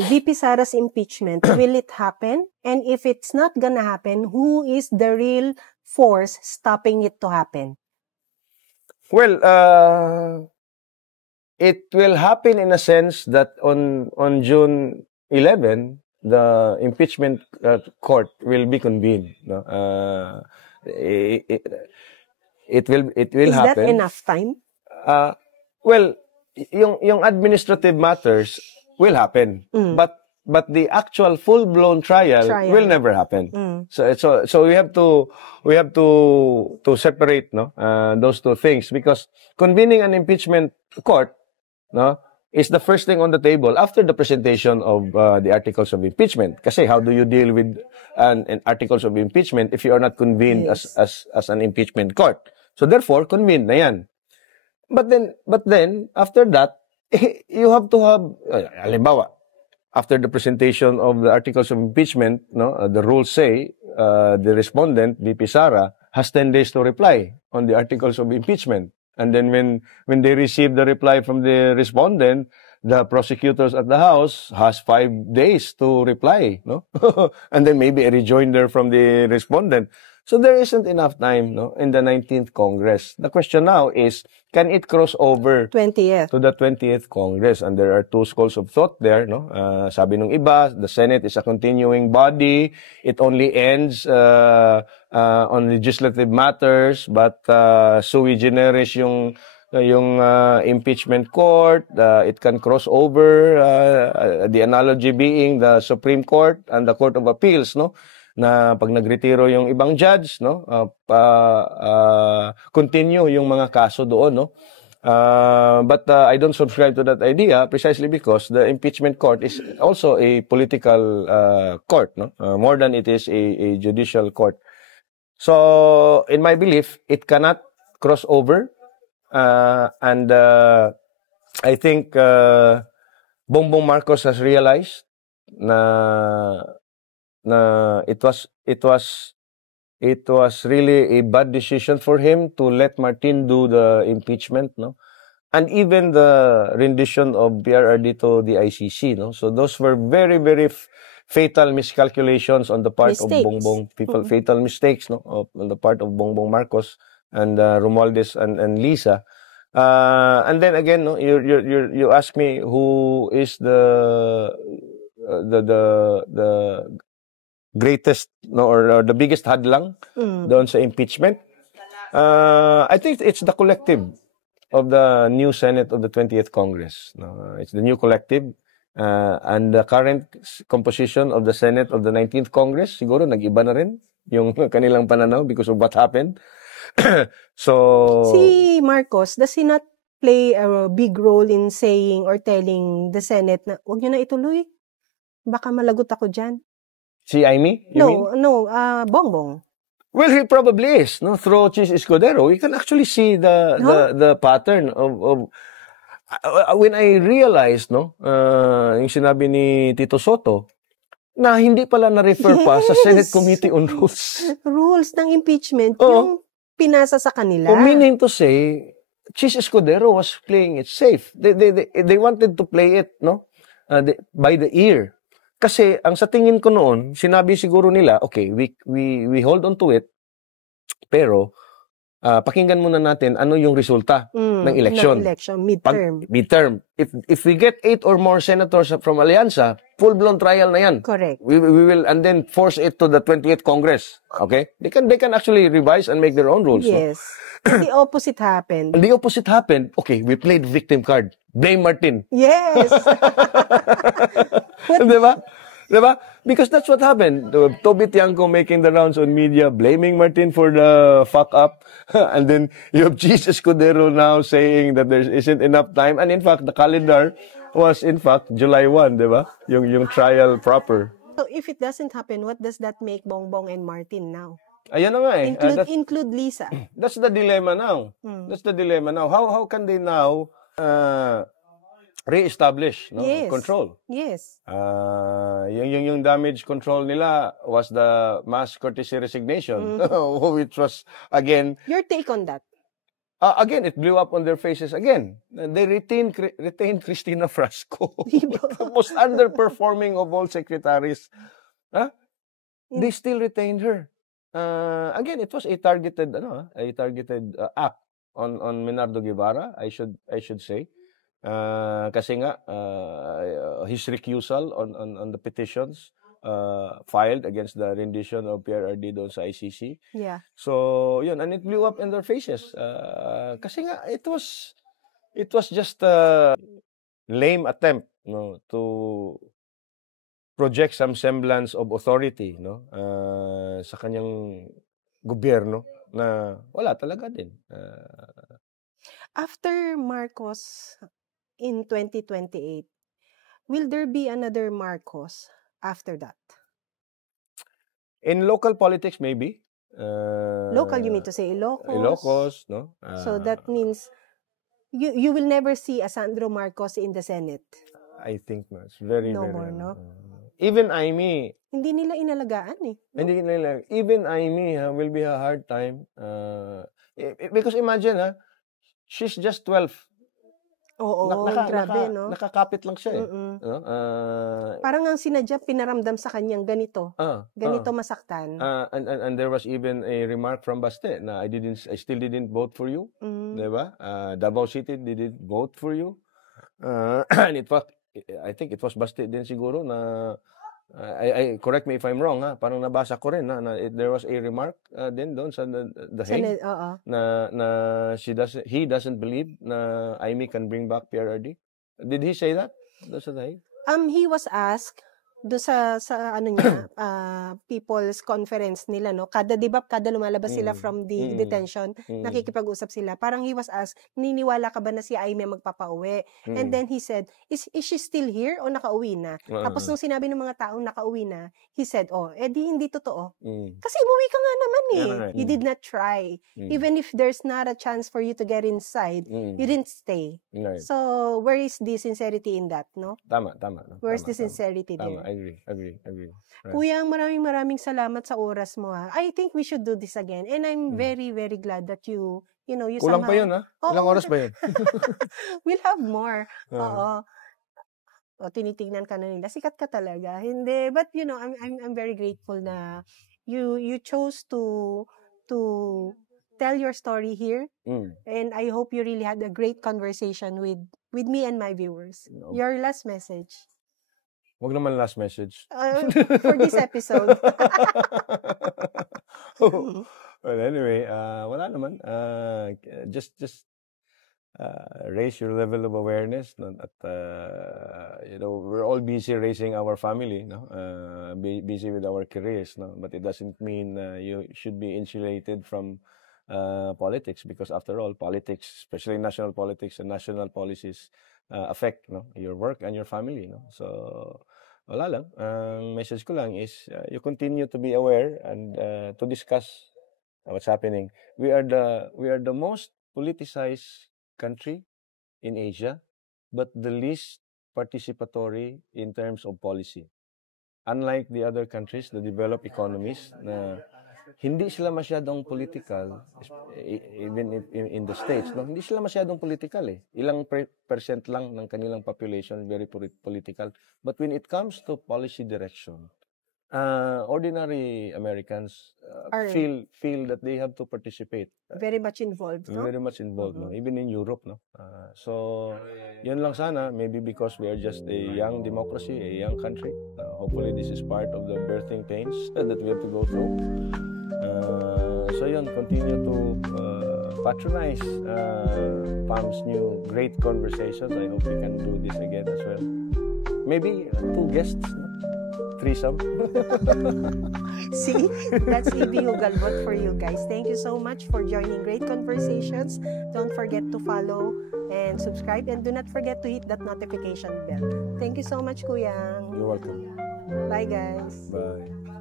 VP Sara's impeachment, will it happen? And if it's not gonna happen, who is the real force stopping it to happen? Well, it will happen in a sense that on June 11, the impeachment court will be convened. No? It will Is happen. Is that enough time? Well, yung administrative matters will happen, but the actual full-blown trial will never happen. So we have to separate, no, those two things, because convening an impeachment court, no, is the first thing on the table after the presentation of the articles of impeachment. Kasi how do you deal with an articles of impeachment if you are not convened Yes. as an impeachment court? So therefore, convened na yan. But then after that, you have to have, halimbawa, after the presentation of the articles of impeachment, the rules say the respondent, VP Sara, has 10 days to reply on the articles of impeachment. And then when they receive the reply from the respondent, the prosecutors at the House has 5 days to reply, no? And then maybe a rejoinder from the respondent. So there isn't enough time, no, in the 19th Congress. The question now is, can it cross over 20th. to the 20th Congress? And there are two schools of thought there, no? Sabi nung iba, the Senate is a continuing body. It only ends on legislative matters, but sui generis yung impeachment court. It can cross over, the analogy being the Supreme Court and the Court of Appeals, no? Na pag nagretiro yung ibang judge, no, continue yung mga kaso doon, no. But I don't subscribe to that idea precisely because the impeachment court is also a political court, no, more than it is a judicial court. So in my belief, it cannot cross over, and I think Bongbong Marcos has realized na it was really a bad decision for him to let Martin do the impeachment, no, and even the rendition of PRRD to the ICC, no. So those were very, very fatal miscalculations on the part of Bongbong, fatal mistakes, no, on the part of Bongbong Marcos and Romualdez and Lisa. And then again, no, you ask me who is the greatest, no, or the biggest hadlang doon sa impeachment. I think it's the collective of the new Senate of the 20th Congress. No, it's the new collective, and the current composition of the Senate of the 19th Congress, siguro nag-iba na rin yung kanilang pananaw because of what happened. So Si Marcos, does he not play a big role in saying or telling the Senate na, huwag nyo na ituloy, baka malagot ako dyan? Si Amy? You mean? No, Bongbong. Well, he probably is, no? Through Chis Escudero, we can actually see the pattern of when I realized, no, yung sinabi ni Tito Soto, na hindi pala na-refer pa sa Senate Committee on Rules. Rules ng impeachment, yung pinasa sa kanila. Meaning to say, Chis Escudero was playing it safe. They wanted to play it, no, by the ear. Kasi ang sa tingin ko noon, sinabi siguro nila, okay, we hold on to it, pero pakinggan muna natin ano yung resulta ng election. Midterm. If we get 8 or more senators from Alianza, full-blown trial na yan. Correct. We will, and then force it to the 20th Congress. Okay? They can actually revise and make their own rules. Yes. No? The opposite happened. The opposite happened. Okay, we played victim card. Blame Martin. Yes. Diba? Because that's what happened. Toby Tiangco making the rounds on media, blaming Martin for the fuck up. And then you have Chis Escudero now saying that there isn't enough time. And in fact, the calendar was in fact July 1, diba? Yung trial proper. So if it doesn't happen, what does that make Bongbong and Martin now? Ayan na nga eh. Include Lisa. That's the dilemma now. That's the dilemma now. How can they now re-establish, no, control? Yes. Yung damage control nila was the mass courtesy resignation, which was, again... Your take on that? Again, it blew up on their faces again. They retained Cristina Frasco, the most underperforming of all secretaries. They still retained her. Again, it was a targeted act on Menardo Guevara, I should say. Kasi nga his recusal on the petitions filed against the rendition of PRRD doon sa ICC. Yeah. So yun, and it blew up in their faces. Kasi nga it was just a lame attempt, no, to project some semblance of authority, no, sa kanyang gobyerno na wala talaga din. After Marcos in 2028, will there be another Marcos after that? In local politics, maybe. Local, you mean to say Ilocos? Ilocos, no? So that means you will never see a Sandro Marcos in the Senate. I think no. It's very, No very... more, no? Even Aimee, Hindi nila inalagaan eh. hindi nila, even Aimee will be a hard time. Because imagine, she's just 12. Oo, grabe, no? Nakakapit lang siya eh. No? Parang ang sinadya, pinaramdam sa kanyang ganito. Ganito masaktan. And there was even a remark from Baste na I still didn't vote for you. Diba? Davao City didn't vote for you. And in fact, I think it was Baste din siguro na I correct me if I'm wrong, parang nabasa ko rin na there was a remark din doon sa the Hague na he doesn't believe na Aimee can bring back PRRD. Did he say that? Doon sa the Hague? He was asked do sa ano niya people's conference nila, no, di ba kada lumalabas sila from the detention, nakikipag-usap sila, parang he was asked, niniwala ka ba na si Aimee magpapauwi? And then he said, is she still here o nakauwi na? Tapos nung sinabi ng mga taong nakauwi na, he said, hindi totoo, kasi umuwi ka nga naman eh. You did not try, even if there's not a chance for you to get inside, you didn't stay. So where is the sincerity in that, no? Tama. Where's the sincerity there? Agree. Right. Kuya, maraming salamat sa oras mo. I think we should do this again. And I'm very, very glad that you Kulang somehow... pa yun, ha? Ilang oras ba yun? We'll have more. Oo. Tinitingnan ka na nila. Sikat ka talaga. Hindi. But, I'm very grateful na you chose to tell your story here. And I hope you really had a great conversation with me and my viewers. Your last message. Wag naman last message. For this episode. Well, anyway, wala naman. Just raise your level of awareness. No? At, we're all busy raising our family. No? Busy with our careers. No? But it doesn't mean you should be insulated from politics, because after all, politics, especially national politics and national policies, affect your work and your family. No? So, wala lang. Ang message ko lang is you continue to be aware and to discuss what's happening. We are the most politicized country in Asia, but the least participatory in terms of policy. Unlike the other countries, the developed economies, na hindi sila masyadong political, even in the States, no? Hindi sila masyadong political eh. Ilang percent lang ng kanilang population very political. But when it comes to policy direction, ordinary Americans feel that they have to participate. Very much involved, no? Very much involved, no? Even in Europe, no? So, yun lang sana. Maybe because we are just a young democracy, a young country. Hopefully, this is part of the birthing pains that we have to go through. So yun, continue to patronize Pam's new great conversations. I hope we can do this again as well. Maybe 2 guests, no? Threesome. See, that's EB Hugalbot for you guys. Thank you so much for joining Great Conversations. Don't forget to follow and subscribe, and do not forget to hit that notification bell. Thank you so much, Kuyang. You're welcome. Bye, guys. Bye.